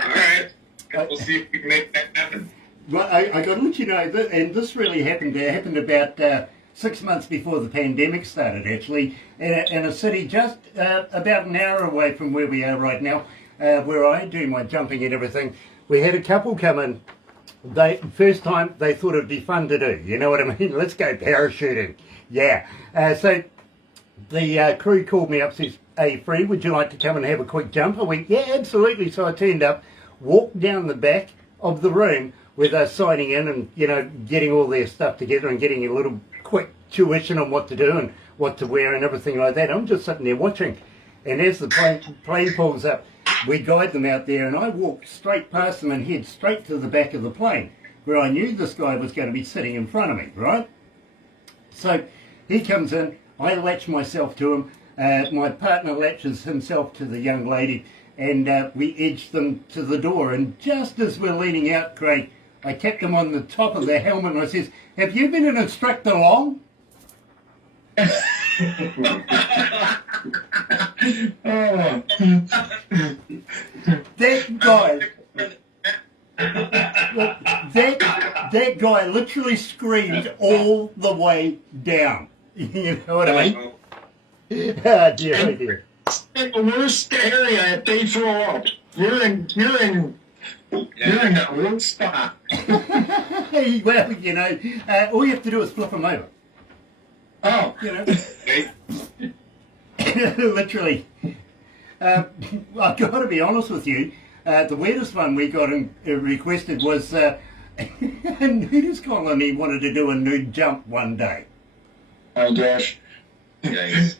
All right. We'll see if we can make that happen. Well, I got to let you know, and this really happened. It happened about 6 months before the pandemic started, actually, in a city just about an hour away from where we are right now, where I do my jumping and everything. we had a couple come in. First time they thought it'd be fun to do. You know what I mean? Let's go parachuting. Yeah. So the crew called me up, says, "Hey, Fred, would you like to come and have a quick jump?" I went, "Yeah, absolutely." So I turned up, walked down the back of the room where they're signing in and, you know, getting all their stuff together and getting a little quick tuition on what to do and what to wear and everything like that. I'm just sitting there watching. And as the plane pulls up, we guide them out there, and I walk straight past them and head straight to the back of the plane, where I knew this guy was going to be sitting in front of me, right? So he comes in, I latch myself to him, my partner latches himself to the young lady, and we edge them to the door. And just as we're leaning out, Craig, I tapped him on the top of the helmet and I says, "Have you been an instructor long?" That guy literally screamed all the way down. You know what I mean? Oh dear, oh dear. In the worst area if they throw up. You're in that one spot. Hey, well, you know, all you have to do is flip them over. Oh, you know. Literally. I've got to be honest with you. The weirdest one we got requested was a nudist colony wanted to do a nude jump one day. Oh gosh. Yes.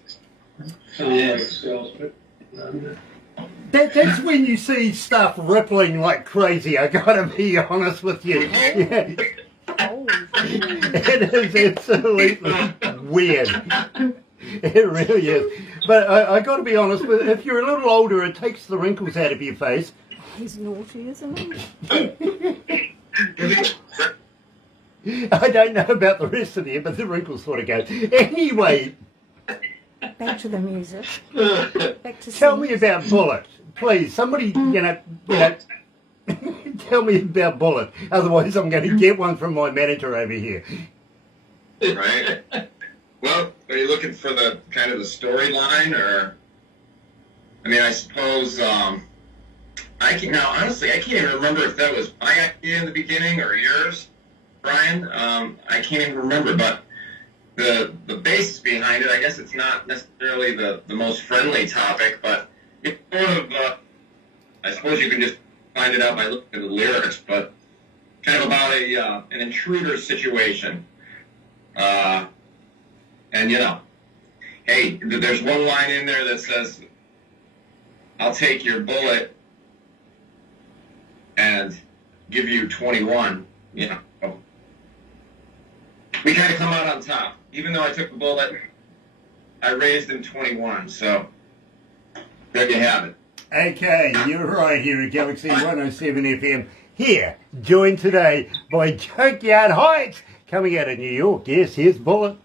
That's when you see stuff rippling like crazy. I got to be honest with you. Yeah. It is absolutely weird. It really is. But I got to be honest with you, if you're a little older, it takes the wrinkles out of your face. He's naughty, isn't he? I don't know about the rest of you, but the wrinkles sort of go. Anyway. Back to the music. Back to Tell me about Bullet. Please, somebody, you know, tell me about Bullet. Otherwise, I'm going to get one from my manager over here. Right. Well, are you looking for the kind of the storyline, or? I mean, I suppose honestly, I can't even remember if that was my idea in the beginning or yours, Brian. I can't even remember, but the basis behind it, I guess it's not necessarily the most friendly topic, but it's sort of, I suppose you can just find it out by looking at the lyrics, but kind of about an intruder situation. And, you know, hey, there's one line in there that says, "I'll take your bullet and give you 21, you know. We kind of come out on top. Even though I took the bullet, I raised him 21, so there you have it. Okay, you're right here at Galaxy 107 FM. Here, joined today by Junkyard Heights, coming out of New York. Yes, here's Bullet.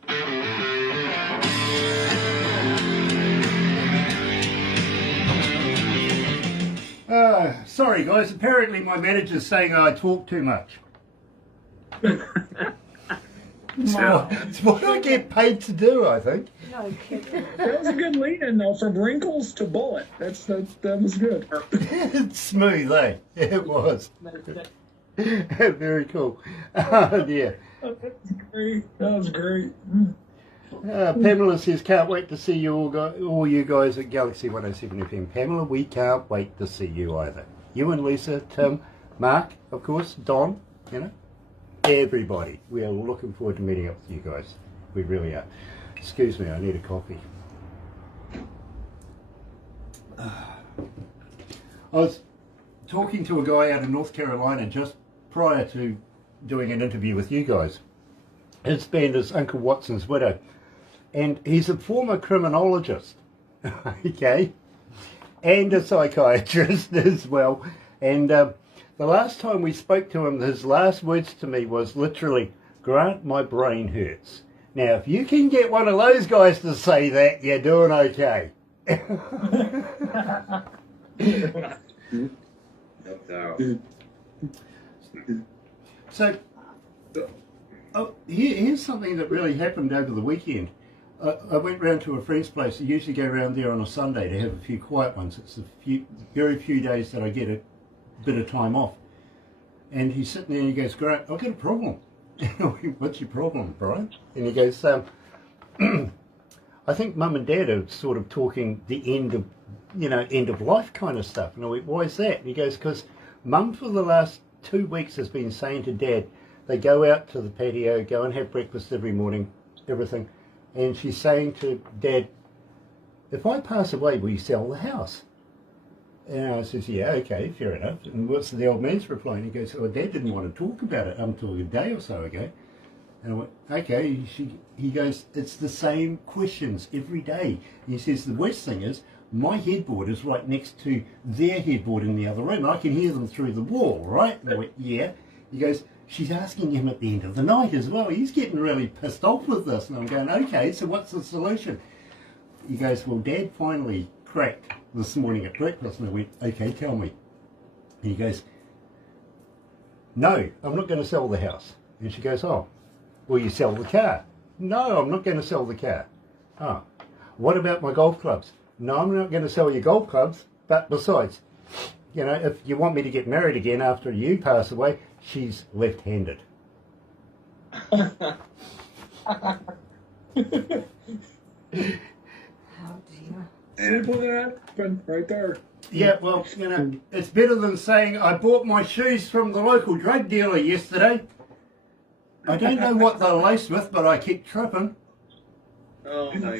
Sorry guys, apparently my manager's saying I talk too much. It's what I get paid to do, I think. No kidding. That was a good lead-in though, from wrinkles to Bullet. That was good. It's smooth, eh? It was. Very cool. Oh dear. That was great. Pamela says, "Can't wait to see you all you guys at Galaxy 107 FM. Pamela, we can't wait to see you either. You and Lisa, Tim, Mark, of course, Don, you know, everybody. We are looking forward to meeting up with you guys. We really are. Excuse me, I need a coffee. I was talking to a guy out of North Carolina just prior to doing an interview with you guys. His band is Uncle Watson's Widow, and he's a former criminologist, okay, and a psychiatrist as well. And the last time we spoke to him, his last words to me was literally, "Grant, my brain hurts." Now, if you can get one of those guys to say that, you're doing okay. No doubt. So, here's something that really happened over the weekend. I went round to a friend's place. I usually go around there on a Sunday to have a few quiet ones. It's very few days that I get a bit of time off. And he's sitting there and he goes, "Great, I've got a problem." "What's your problem, Brian?" And he goes, "I think Mum and Dad are sort of talking the end of life kind of stuff." And I went, "Why is that?" And he goes, "Because Mum for the last 2 weeks has been saying to Dad, they go out to the patio, go and have breakfast every morning, everything. And she's saying to Dad, if I pass away, will you sell the house?" And I says, "Yeah, okay, fair enough." And what's the old man's reply? And he goes, "Oh, Dad didn't want to talk about it until a day or so ago." And I went, "Okay." He goes, "It's the same questions every day." He says, "The worst thing is, my headboard is right next to their headboard in the other room. I can hear them through the wall, right?" And I went, "Yeah." He goes, "She's asking him at the end of the night as well. He's getting really pissed off with this." And I'm going, "Okay, so what's the solution?" He goes, "Well, Dad finally cracked this morning at breakfast." And I went, "Okay, tell me." And he goes, "No, I'm not going to sell the house." And she goes, "Oh, will you sell the car?" "No, I'm not going to sell the car." "Oh, what about my golf clubs?" "No, I'm not going to sell your golf clubs. But besides, if you want me to get married again after you pass away, she's left-handed." How dear. Simple that happened right there. Yeah, well, it's better than saying, "I bought my shoes from the local drug dealer yesterday. I don't know what they're laced with, but I keep tripping." Oh my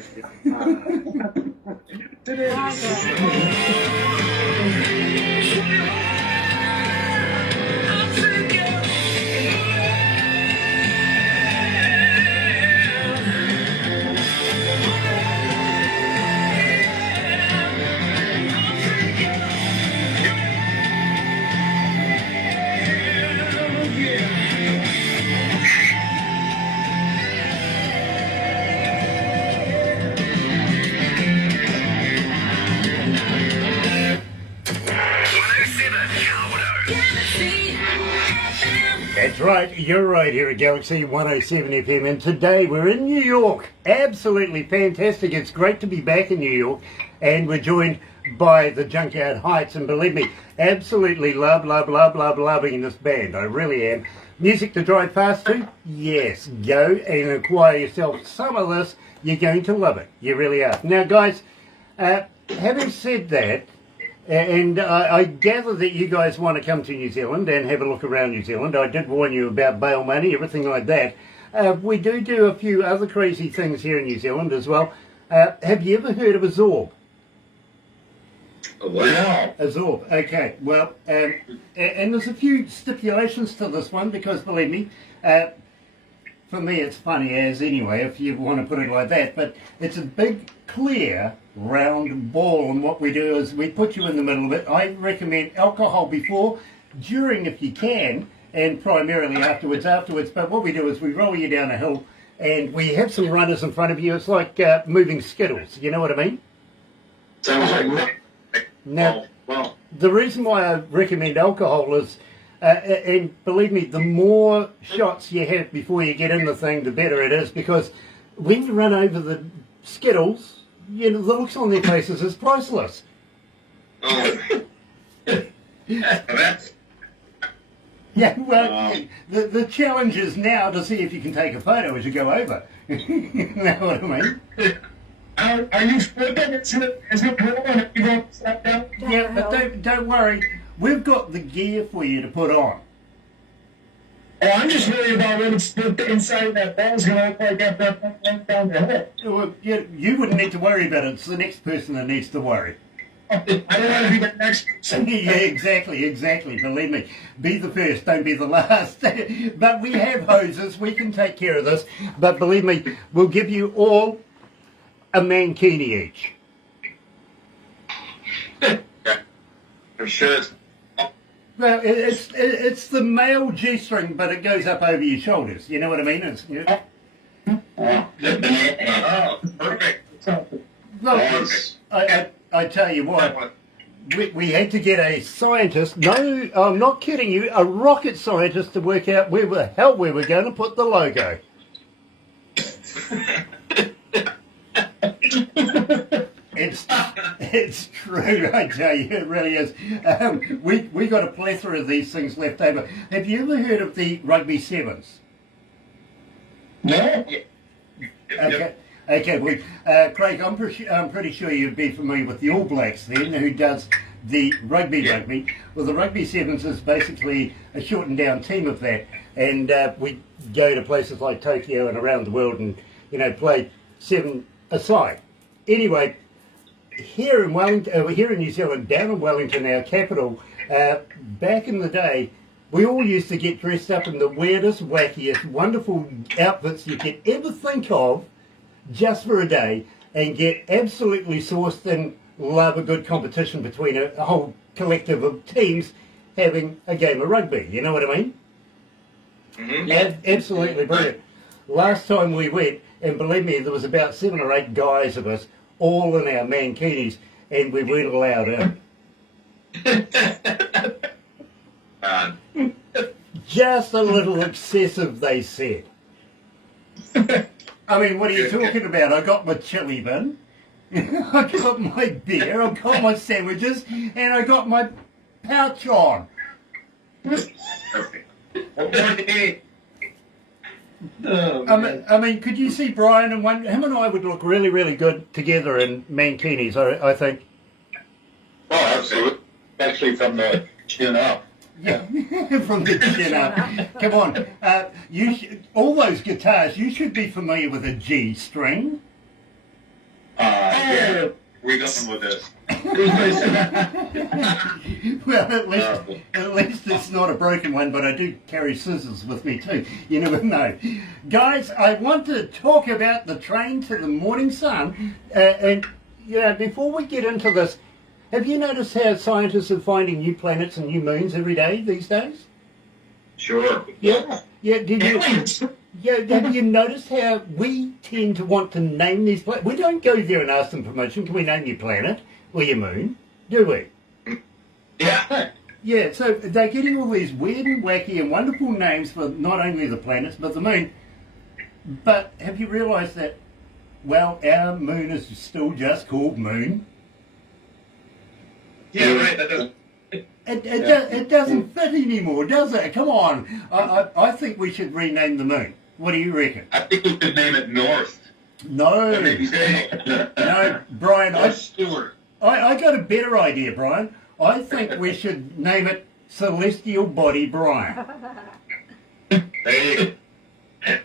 That's right, you're right here at Galaxy 107 FM, and today we're in New York. Absolutely fantastic. It's great to be back in New York, and we're joined by the Junkyard Heights, and believe me, absolutely loving this band. I really am. Music to drive fast to? Yes, go and acquire yourself some of this. You're going to love it. You really are. Now, guys, having said that, and I gather that you guys want to come to New Zealand and have a look around New Zealand. I did warn you about bail money, everything like that. We do a few other crazy things here in New Zealand as well. Have you ever heard of a Zorb? Wow. A Zorb, okay. Well, and there's a few stipulations to this one because, believe me, for me it's funny as anyway, if you want to put it like that, but it's a big, clear, round ball, and what we do is we put you in the middle of it. I recommend alcohol before, during if you can, and primarily afterwards, but what we do is we roll you down a hill and we have some runners in front of you. It's like moving Skittles, you know what I mean? Sounds like Now, well, the reason why I recommend alcohol is, and believe me, the more shots you have before you get in the thing, the better it is, because when you run over the Skittles, the looks on their faces is priceless. Oh, that's Yeah, well, the challenge is now to see if you can take a photo as you go over. You know what I mean? Are you flipping? Is it cool when you go step down? Yeah, but don't worry. We've got the gear for you to put on. Oh, I'm just worried about what the inside of that ball is going to look like after I went down the hill. Well, you wouldn't need to worry about it. It's the next person that needs to worry. I don't want to be the next person. Yeah, exactly. Believe me. Be the first, don't be the last. But we have hoses. We can take care of this. But believe me, we'll give you all a mankini each. I'm sure it's Well, it's the male G-string, but it goes up over your shoulders. You know what I mean? It's, perfect. Well, I tell you what, we had to get a scientist, no, I'm not kidding you, a rocket scientist to work out where the hell we were going to put the logo. It's true, I tell you, it really is. We got a plethora of these things left over. Have you ever heard of the rugby sevens? No. Okay. Well, Craig, I'm pretty sure you'd be familiar with the All Blacks then, who does the rugby. Well, the rugby sevens is basically a shortened down team of that, and we go to places like Tokyo and around the world, and play 7-a-side. Anyway, here in New Zealand, down in Wellington, our capital, back in the day, we all used to get dressed up in the weirdest, wackiest, wonderful outfits you could ever think of, just for a day, and get absolutely sourced and love a good competition between a whole collective of teams having a game of rugby. You know what I mean? Mm-hmm. Absolutely brilliant. Last time we went, and believe me, there was about 7 or 8 guys of us, all in our mankinis, and we weren't allowed out. Just a little excessive, they said. I mean, what are you talking about? I got my chili bin, I got my beer, I got my sandwiches, and I got my pouch on. I mean, could you see Brian and him and I would look really, really good together in mankinis, I think. Oh, absolutely. Especially from the chin up. Yeah, from the chin up. Come on, all those guitars, you should be familiar with a G string. Yeah. We're going with this. Well, at least it's not a broken one, but I do carry scissors with me too. You never know. Guys, I want to talk about the train to the morning sun. And, before we get into this, have you noticed how scientists are finding new planets and new moons every day these days? Sure. Yeah. Have you noticed how we tend to want to name these planets? We don't go there and ask them permission. Can we name your planet or your moon? Do we? Yeah. Yeah, so they're getting all these weird and wacky and wonderful names for not only the planets, but the moon. But have you realised that, well, our moon is still just called Moon? Yeah, right. That doesn't. It doesn't fit anymore, does it? Come on. I think we should rename the moon. What do you reckon? I think we could name it North. No. No, Brian, Stewart. I got a better idea, Brian. I think we should name it Celestial Body Brian. There you go.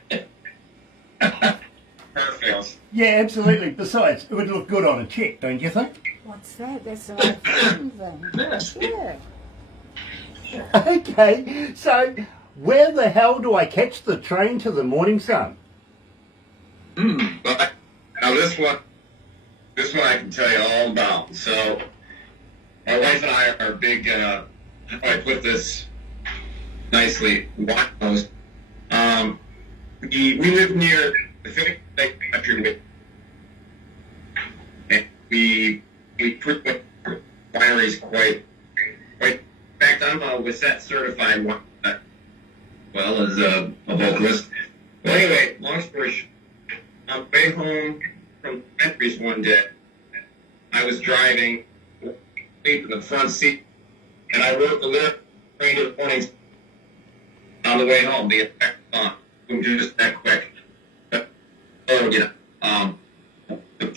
Perfect. Yeah, absolutely. Besides, it would look good on a check, don't you think? What's that? That's an old fashioned thing. Yeah. Okay, so where the hell do I catch the train to the morning sun? But now this one I can tell you all about. So my wife and I are big. How do I put this nicely? Winos. We live near the Finnish country, and we frequent wineries quite. In fact, I'm a WSET certified wine, well as a vocalist. Well, anyway, long story short, on the way home from Memphis one day, I was driving, sleep in the front seat, and I wrote the lyric train to the morning on the way home. The effect on just that quick. But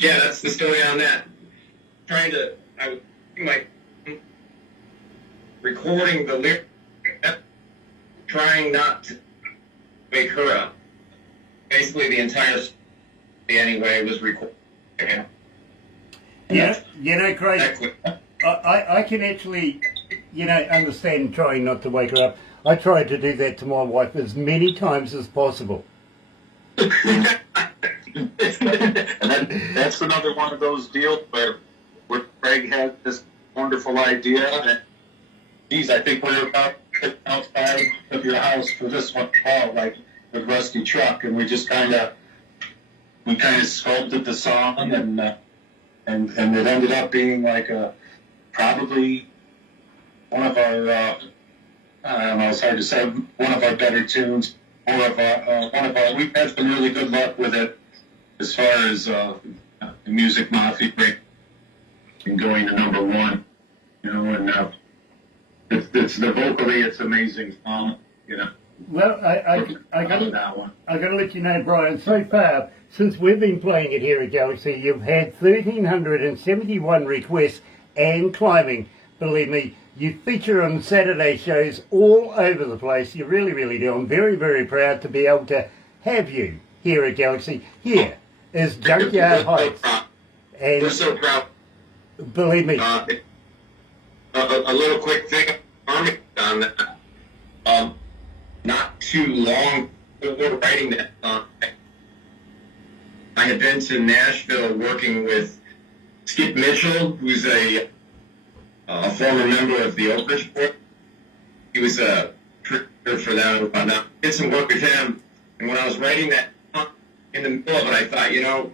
yeah, that's the story on that. I was recording the lyric, trying not to wake her up. Basically, the entire story, anyway, was recorded. Yeah, Craig, I can actually, understand trying not to wake her up. I tried to do that to my wife as many times as possible. And that's another one of those deals where Craig had this wonderful idea, and geez, I think we're about outside of your house for this one call, like with Rusty Truck, and we just kind of sculpted the song, and it ended up being like probably one of our I don't know, it's hard to say, one of our better tunes, we've had some really good luck with it as far as the Music Mafia. and going to number one. You know, and it's the vocally, it's amazing. You know. Well, I got to let you know, Brian, so far, since we've been playing it here at Galaxy, you've had 1,371 requests and climbing. Believe me, you feature on Saturday shows all over the place. You really, really do. I'm very, very proud to be able to have you here at Galaxy. Here is Junkyard Heights. And we're so proud. Believe me. A little quick thing on that. Not too long before writing that song, I had been to Nashville working with Skip Mitchell, who's a former member of the Oak Ridge Board. He was a producer for them. I did some work with him, and when I was writing that song, in the middle of it, I thought, you know,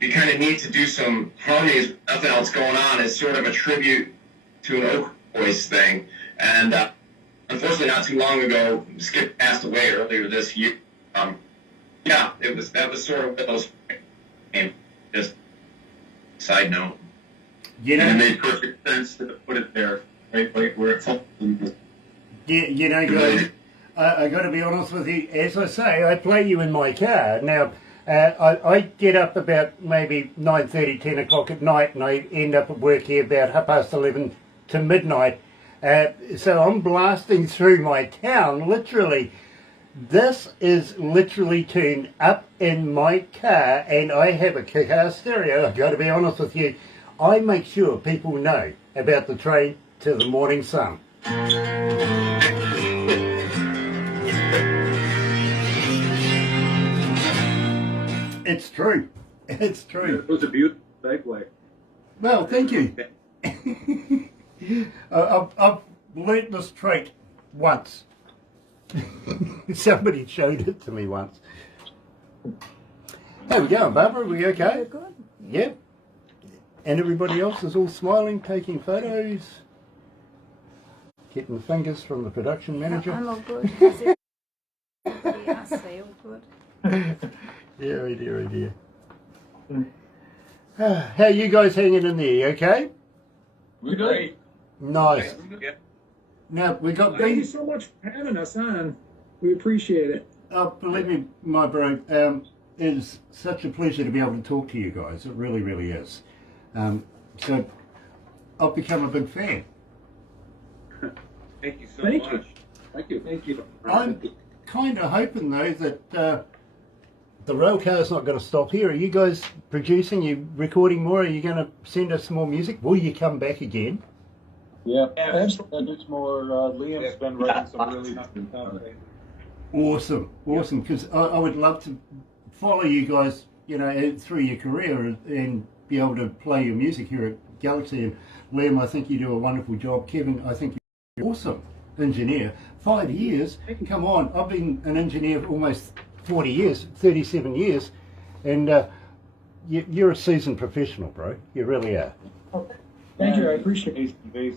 you kind of need to do some harmonies with nothing else going on as sort of a tribute to an Oak voice thing. And unfortunately, not too long ago, Skip passed away earlier this year. Yeah, that was sort of those. Just side note. You know, and it made perfect sense to put it there, right where it's up. You know, guys, I got to be honest with you. As I say, I play you in my car. Now, I get up about maybe 9:30, 10 o'clock at night, and I end up at work here about 11:30 to midnight. So I'm blasting through my town, literally. This is literally tuned up in my car, and I have a car stereo. I've got to be honest with you. I make sure people know about the train to the morning sun. It's true. It's true. It was a beautiful segue. Well, thank you. I've learnt this trait once. Somebody showed it to me once. How we going, Barbara? Are we okay? We're good. Yeah. And everybody else is all smiling, taking photos, getting the fingers from the production manager. I'm all good. Is it? Yeah, I see, all good. Yeah, oh dear, oh dear. How you guys hanging in there? You okay? We're good. Nice. Now, we got Thank you so much for having us on. We appreciate it. Oh, believe me, my bro, it's such a pleasure to be able to talk to you guys. It really, really is. So, I've become a big fan. Thank you so Thank much. you. Thank you. Thank you. I'm kind of hoping, though, that the rail car's not going to stop here. Are you guys producing? Are you recording more? Are you going to send us some more music? Will you come back again? Yeah, absolutely. There's more. Liam's been writing some really nice stuff. Awesome, awesome. Because I would love to follow you guys, you know, through your career and be able to play your music here at Galaxy. And Liam, I think you do a wonderful job. Kevin, I think you're awesome engineer. 5 years. Come on, I've been an engineer for almost 40 years, 37 years, and you're a seasoned professional, bro. You really are. Thank you. I appreciate it.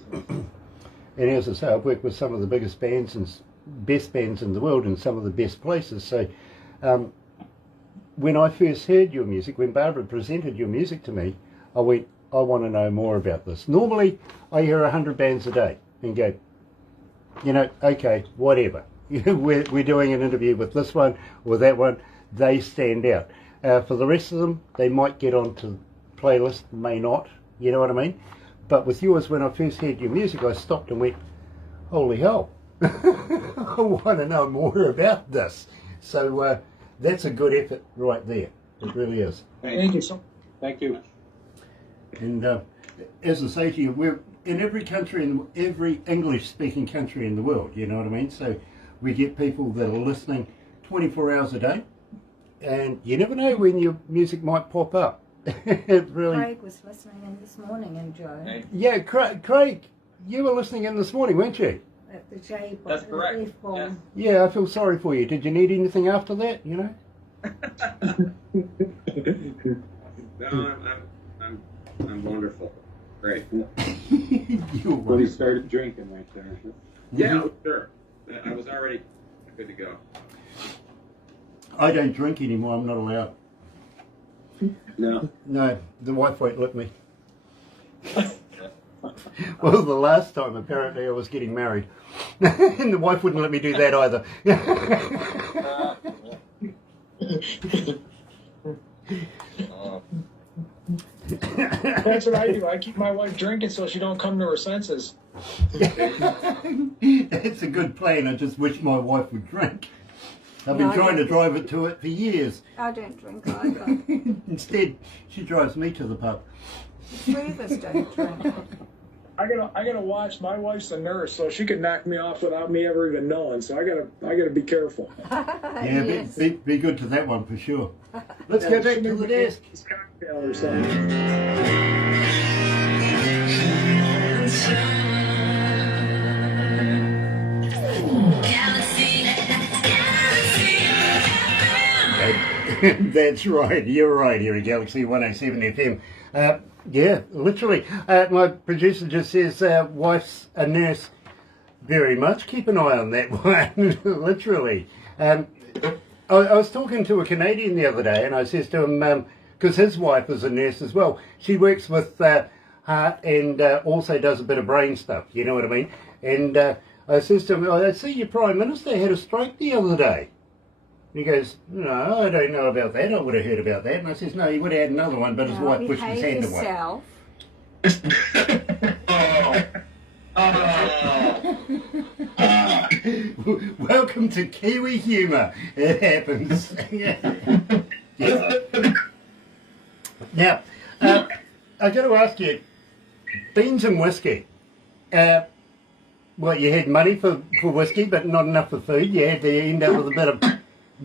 And as I say, I've worked with some of the biggest bands and best bands in the world in some of the best places. So when I first heard your music, when Barbara presented your music to me, I went, I want to know more about this. Normally, I hear 100 bands a day and go, you know, okay, whatever. We're doing an interview with this one or that one. They stand out. For the rest of them, they might get onto the playlist, may not. You know what I mean? But with yours, when I first heard your music, I stopped and went, holy hell. I want to know more about this. So that's a good effort right there. It really is. Thank you so much. Thank you. And as I say to you, we're in every country, every English-speaking country in the world, you know what I mean? So we get people that are listening 24 hours a day, and you never know when your music might pop up. It really. Craig was listening in this morning, and Joe. Yeah, Craig, you were listening in this morning, weren't you? At the J bomb. That's correct. Yes. Yeah, I feel sorry for you. Did you need anything after that, you know? No, I'm wonderful. Great. You're Well, he started drinking right there. Yeah, sure. I was already good to go. I don't drink anymore. I'm not allowed. No. No, the wife won't let me. Well, the last time apparently I was getting married, and the wife wouldn't let me do that either. That's what I do. I keep my wife drinking so she don't come to her senses. That's a good plan. I just wish my wife would drink. I've been trying to drive it to it for years. I don't drink either. Instead, she drives me to the pub. Three of us don't drink. I gotta watch. My wife's a nurse, so she could knock me off without me ever even knowing. So I gotta be careful. Yeah, Yes. be good to that one for sure. Let's go back to the desk. Cocktail or something. That's right. You're right here at Galaxy 107 FM. Yeah, literally. My producer just says, wife's a nurse. Very much. Keep an eye on that one. Literally. I was talking to a Canadian the other day, and I says to him, because his wife is a nurse as well, she works with heart and also does a bit of brain stuff, you know what I mean? And I says to him, I see your Prime Minister had a stroke the other day. He goes, no, I don't know about that. I would have heard about that. And I says, no, he would have had another one, but his wife pushed his hand away. Welcome to Kiwi humour. It happens. Yeah. Now, I got to ask you, beans and whiskey. Well, you had money for whiskey, but not enough for food. You had to end up with a bit of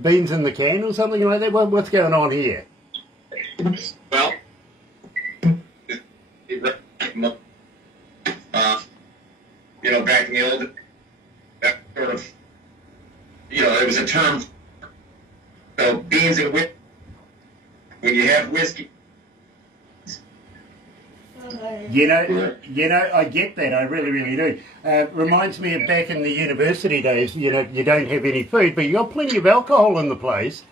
beans in the can or something like that. What's going on here? Well, back in the old, that sort of, it was a term. So beans and whiskey. When you have whiskey. You know, I get that. I really, really do. Reminds me of back in the university days. You don't have any food, but you got plenty of alcohol in the place.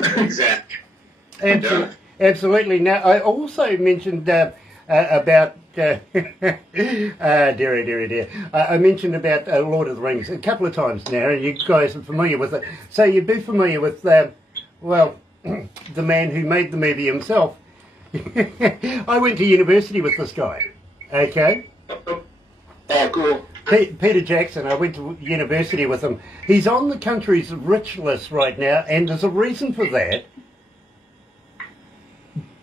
Exactly. Absolutely. Now, I also mentioned about dear. I mentioned about Lord of the Rings a couple of times now, and you guys are familiar with it. So you'd be familiar with, the man who made the movie himself. I went to university with this guy. Okay. Oh, cool. Peter Jackson. I went to university with him. He's on the country's rich list right now, and there's a reason for that.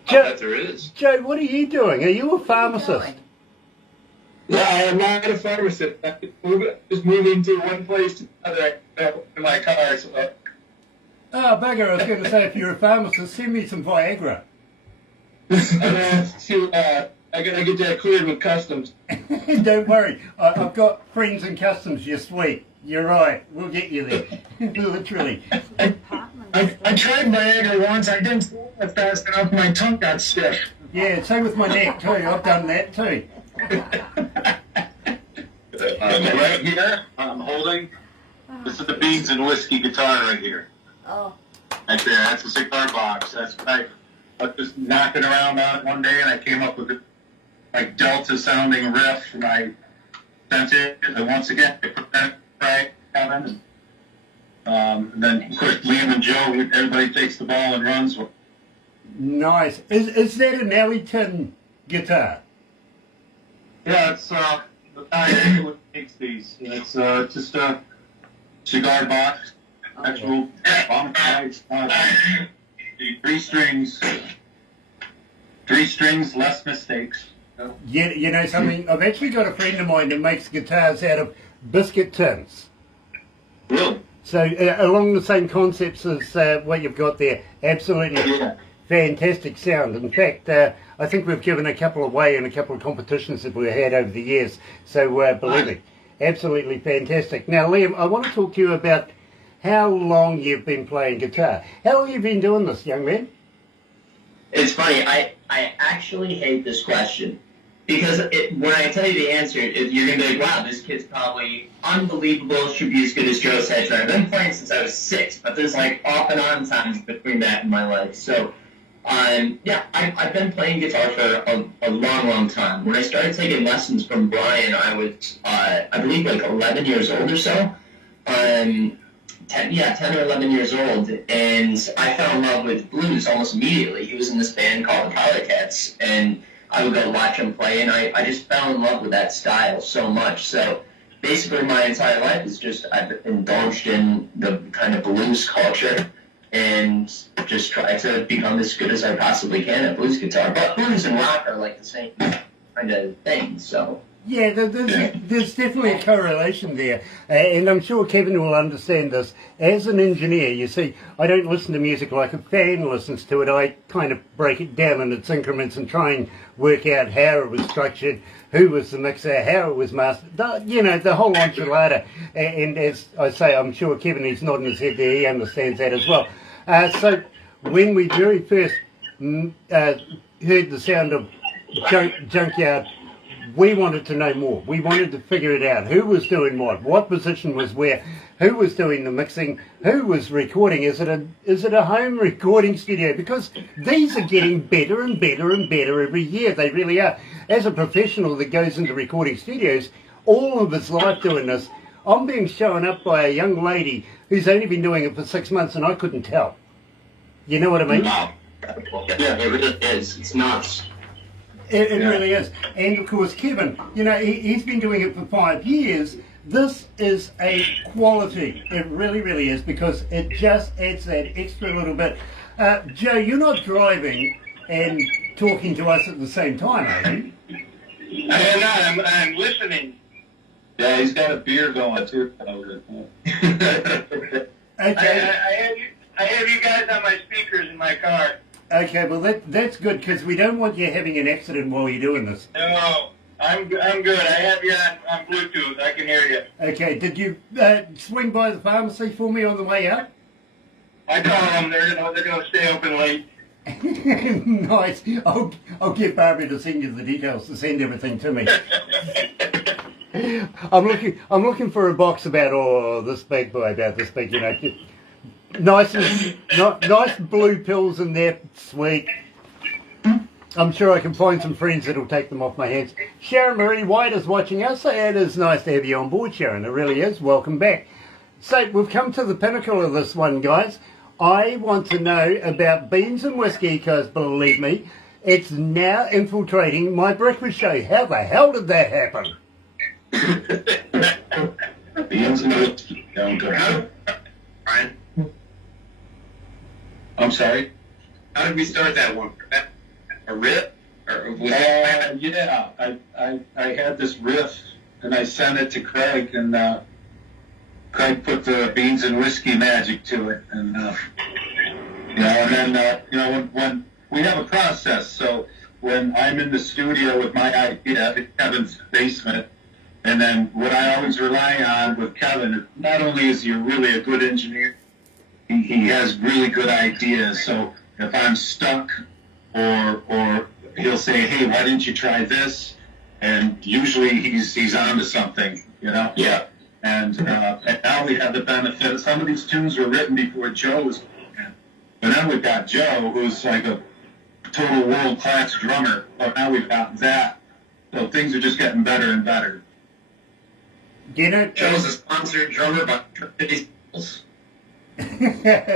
I bet there is. Joe, what are you doing? Are you a pharmacist? No, I am not a pharmacist. I'm just moving to one place to another in my car. So. Oh, bugger, I was going to say, if you're a pharmacist, send me some Viagra. I gotta get that cleared with customs. Don't worry, I've got friends in customs. You're sweet. You're right. We'll get you there. Literally. I tried Viagra once. I didn't swallow it fast enough. My tongue got stiff. Yeah, same with my neck too. I've done that too. Right here, I'm holding. This is the beans and whiskey guitar right here. Oh. Right there. That's a cigar box. That's right. I was just knocking around on it one day, and I came up with a Delta-sounding riff, and I sent it. And once again, I put that right, Kevin. And then, of course, Liam and Joe, everybody takes the ball and runs. Nice. Is that an Ellington guitar? Yeah, it's the guy who makes these. It's just a cigar box, actual bomb size. 3 strings, less mistakes. Yeah, you know something? I've actually got a friend of mine that makes guitars out of biscuit tins. Really? So along the same concepts as what you've got there. Absolutely fantastic sound. In fact, I think we've given a couple away in a couple of competitions that we've had over the years. So believe me, absolutely fantastic. Now, Liam, I want to talk to you about how long you've been playing guitar. How long have you been doing this, young man? It's funny. I actually hate this question because when I tell you the answer, you're going to be like, wow, this kid's probably unbelievable, should be as good as Joe Satriani. I've been playing since I was 6, but there's like off and on times between that and my life. So Yeah, I've been playing guitar for a long time. When I started taking lessons from Brian, I was, I believe, like 11 years old or so. 10 or 11 years old, and I fell in love with blues almost immediately. He was in this band called the Collar Cats, and I would go watch him play, and I just fell in love with that style so much. So basically my entire life is just I've indulged in the kind of blues culture and just try to become as good as I possibly can at blues guitar. But blues and rock are like the same kind of thing, so... Yeah, there's definitely a correlation there, and I'm sure Kevin will understand this. As an engineer, you see, I don't listen to music like a fan listens to it. I kind of break it down in its increments and try and work out how it was structured, who was the mixer, how it was mastered, the whole enchilada. And as I say, I'm sure Kevin, he's nodding his head there, he understands that as well. So when we very first heard the sound of Junkyard, we wanted to know more. We wanted to figure it out. Who was doing what position was where, who was doing the mixing, who was recording. Is it a home recording studio? Because these are getting better and better and better every year. They really are. As a professional that goes into recording studios all of his life doing this, I'm being shown up by a young lady who's only been doing it for 6 months and I couldn't tell. You know what I mean? Wow. Yeah, it really is. It's nuts. It really is. And of course, Kevin, he's been doing it for 5 years. This is a quality. It really, really is, because it just adds that extra little bit. Joe, you're not driving and talking to us at the same time, are you? I am not. I'm listening. Yeah, he's got a beer going too. Okay. I have you guys on my speakers in my car. Okay, well that's good, because we don't want you having an accident while you're doing this. No, I'm good. I have you on Bluetooth. I can hear you. Okay, did you swing by the pharmacy for me on the way out? I told them they're gonna stay open late. Nice. I'll get Barbara to send you the details, to send everything to me. I'm looking for a box about this big, Nice blue pills in there, sweet. I'm sure I can find some friends that'll take them off my hands. Sharon Marie White is watching us. So it is nice to have you on board, Sharon. It really is. Welcome back. So we've come to the pinnacle of this one, guys. I want to know about beans and whiskey, because believe me, it's now infiltrating my breakfast show. How the hell did that happen? Beans and whiskey. Don't go out. Brian. I'm sorry? How did we start that one? A riff? Or was yeah, I had this riff, and I sent it to Craig, and Craig put the beans and whiskey magic to it, and and then when we have a process, so when I'm in the studio with my idea in Kevin's basement, and then what I always rely on with Kevin is not only is he really a good engineer, he has really good ideas. So if I'm stuck, or he'll say, "Hey, why didn't you try this?" And usually he's onto something, Yeah. And now we have the benefit. Some of these tunes were written before Joe was, but now we've got Joe, who's like a total world-class drummer. But now we've got that, so things are just getting better and better. Joe's a sponsored drummer by Trinity.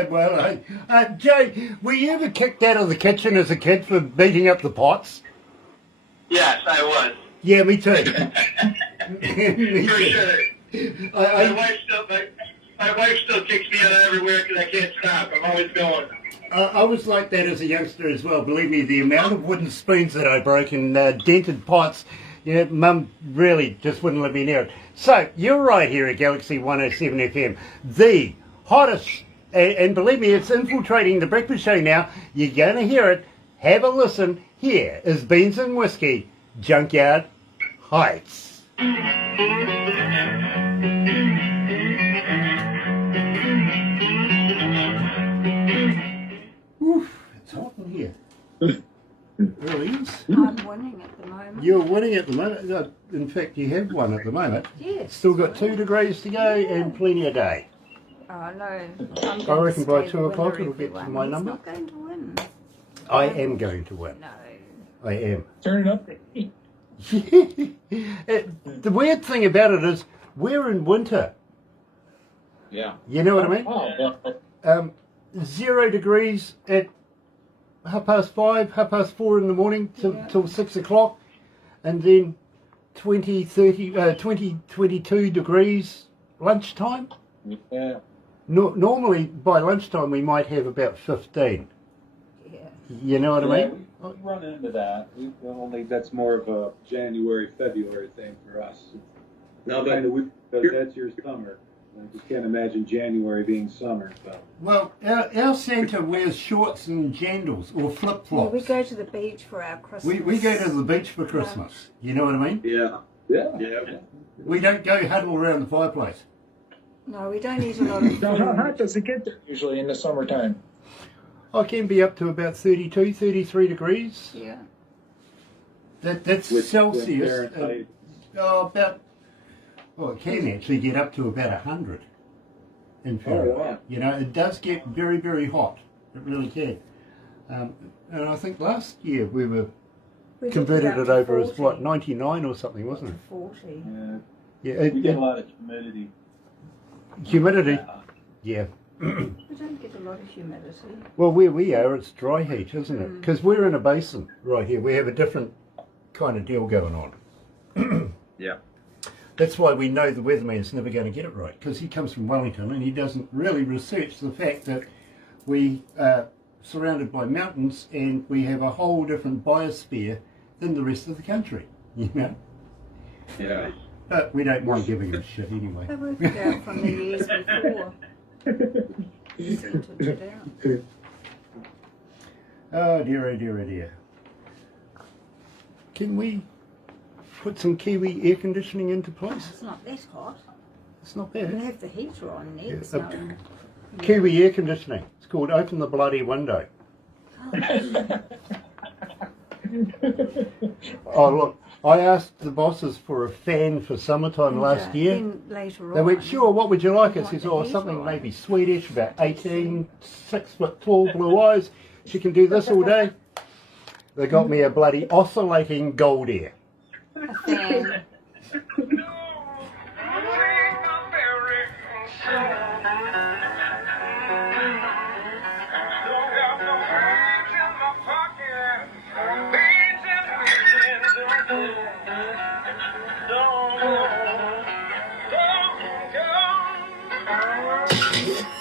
Well, Joe, were you ever kicked out of the kitchen as a kid for beating up the pots? Yes, I was. Yeah, me too. For sure. My wife still kicks me out everywhere because I can't stop. I'm always going. I was like that as a youngster as well. Believe me, the amount of wooden spoons that I broke and dented pots, Mum really just wouldn't let me near it. So, you're right here at Galaxy 107 FM, the hottest, and believe me, it's infiltrating the breakfast show now. You're going to hear it. Have a listen. Here is Beans and Whiskey, Junkyard Heights. Oof, it's hot in here. It really is. I'm winning at the moment. You're winning at the moment. In fact, you have one at the moment. Yes. Still got 2 degrees to go and plenty a day. Oh no. I reckon by 2 o'clock it'll get to my number. He's not going to win. I am going to win. No. I am. Turn it up to 8. The weird thing about it is we're in winter. Yeah. You know what I mean? Oh, 0 degrees at 5:30, 4:30 in the morning till 6 o'clock, and then 20, 22 degrees lunchtime. Yeah. Normally by lunchtime we might have about 15. Yeah. You know what I mean? We run into that. That's more of a January, February thing for us. No, Because that's your summer. I just can't imagine January being summer. So. Well, our Santa wears shorts and jandals or flip Yeah, flops. we go to the beach for our Christmas. We go to the beach for Christmas. You know what I mean? Yeah. Yeah. We don't go huddle around the fireplace. No, we don't eat a lot of now, how hot food. does it get there usually in the summertime? I can be up to about 32, 33 degrees. Yeah. That's With Celsius. Fahrenheit. It can actually get up to about 100 in Fahrenheit. wow. You know, it does get very, very hot. It really can. And I think last year we We took converted up it to over as 40. what, 99 or something, wasn't it? 40. Yeah. Yeah. We get a lot of humidity. Humidity. Yeah. We don't get a lot of humidity. Well, where we are, it's dry heat, isn't it? Because we're in a basin right here. We have a different kind of deal going on. Yeah. That's why we know the weatherman's never going to get it right, because he comes from Wellington and he doesn't really research the fact that we are surrounded by mountains and we have a whole different biosphere than the rest of the country, you know? Yeah. But we don't mind giving him shit anyway. I worked it out from the years before. Centred it out. Oh dear, oh dear, oh dear. Can we put some Kiwi air conditioning into place? It's not that hot. It's not We bad. have the heater on next. Yeah, Kiwi air conditioning. It's called Open the Bloody Window. Oh look, I asked the bosses for a fan for summertime last year. Then later on. They went, sure, what would you like? I want says, the oh, heater something on. maybe Swedish, about 18, 6 foot tall, blue eyes. She can do this all day. They got me a bloody oscillating gold ear. A fan.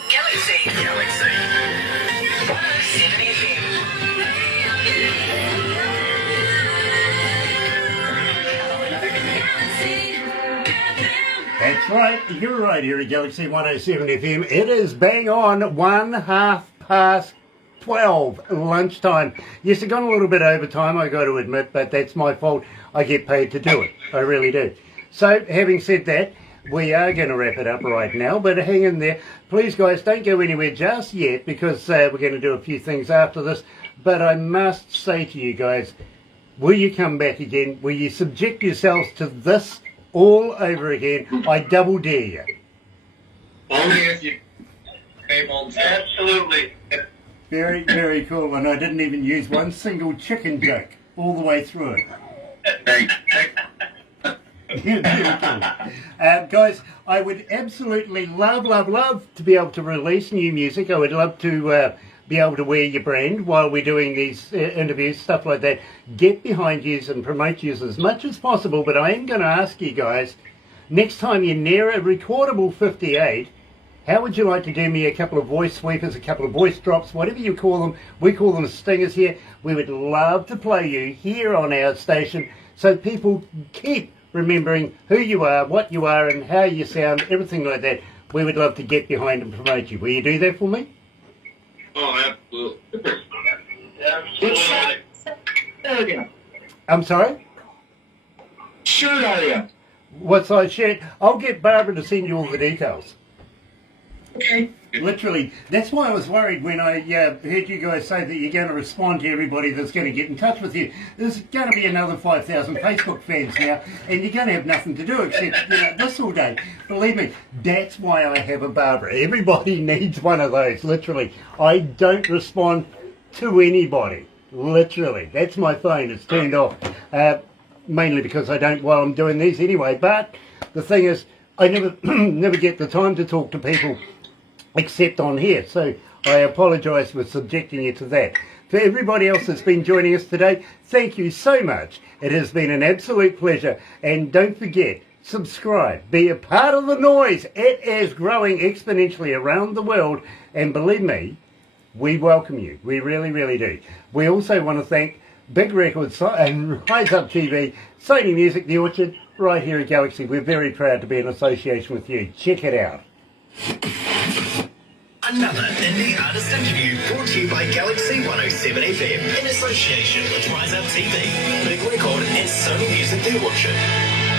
Galaxy 107 FM. That's right, you're right here at Galaxy 107 FM. It is bang on 12:30 lunchtime. Yes, I've gone a little bit over time, I got to admit, but that's my fault. I get paid to do it. I really do. So, having said that, we are going to wrap it up right now, but hang in there. Please, guys, don't go anywhere just yet, because we're going to do a few things after this. But I must say to you guys, will you come back again? Will you subject yourselves to this all over again? I double dare you. Only if you people. Absolutely. Very, very cool. And I didn't even use one single chicken joke all the way through it. Thanks. Very cool. Guys, I would absolutely love to be able to release new music. I would love to be able to wear your brand while we're doing these interviews, stuff like that. Get behind you and promote you as much as possible. But I am going to ask you guys, next time you're near a recordable 58, how would you like to do me a couple of voice sweepers, a couple of voice drops, whatever you call them? We call them stingers here. We would love to play you here on our station so people keep remembering who you are, what you are, and how you sound, everything like that. We would love to get behind and promote you. Will you do that for me? Oh, absolutely. Again. I'm sorry? Shirt are you? What size shirt? I'll get Barbara to send you all the details. Okay. Literally, that's why I was worried when I heard you guys say that you're going to respond to everybody that's going to get in touch with you. There's going to be another 5,000 Facebook fans now, and you're going to have nothing to do except this all day. Believe me, that's why I have a Barbara. Everybody needs one of those, literally. I don't respond to anybody. Literally. That's my phone. It's turned off. Mainly because I don't while I'm doing these anyway. But the thing is, I never never get the time to talk to people except on here. So I apologise for subjecting you to that. For everybody else that's been joining us today, thank you so much. It has been an absolute pleasure. And don't forget, subscribe. Be a part of the noise. It is growing exponentially around the world. And believe me, we welcome you. We really, really do. We also want to thank Big Records and Rise Up TV, Sony Music, The Orchard, right here at Galaxy. We're very proud to be in association with you. Check it out. Another indie artist interview brought to you by Galaxy 107 FM in association with Rise Up TV, Big Record and Sony Music The Orchard.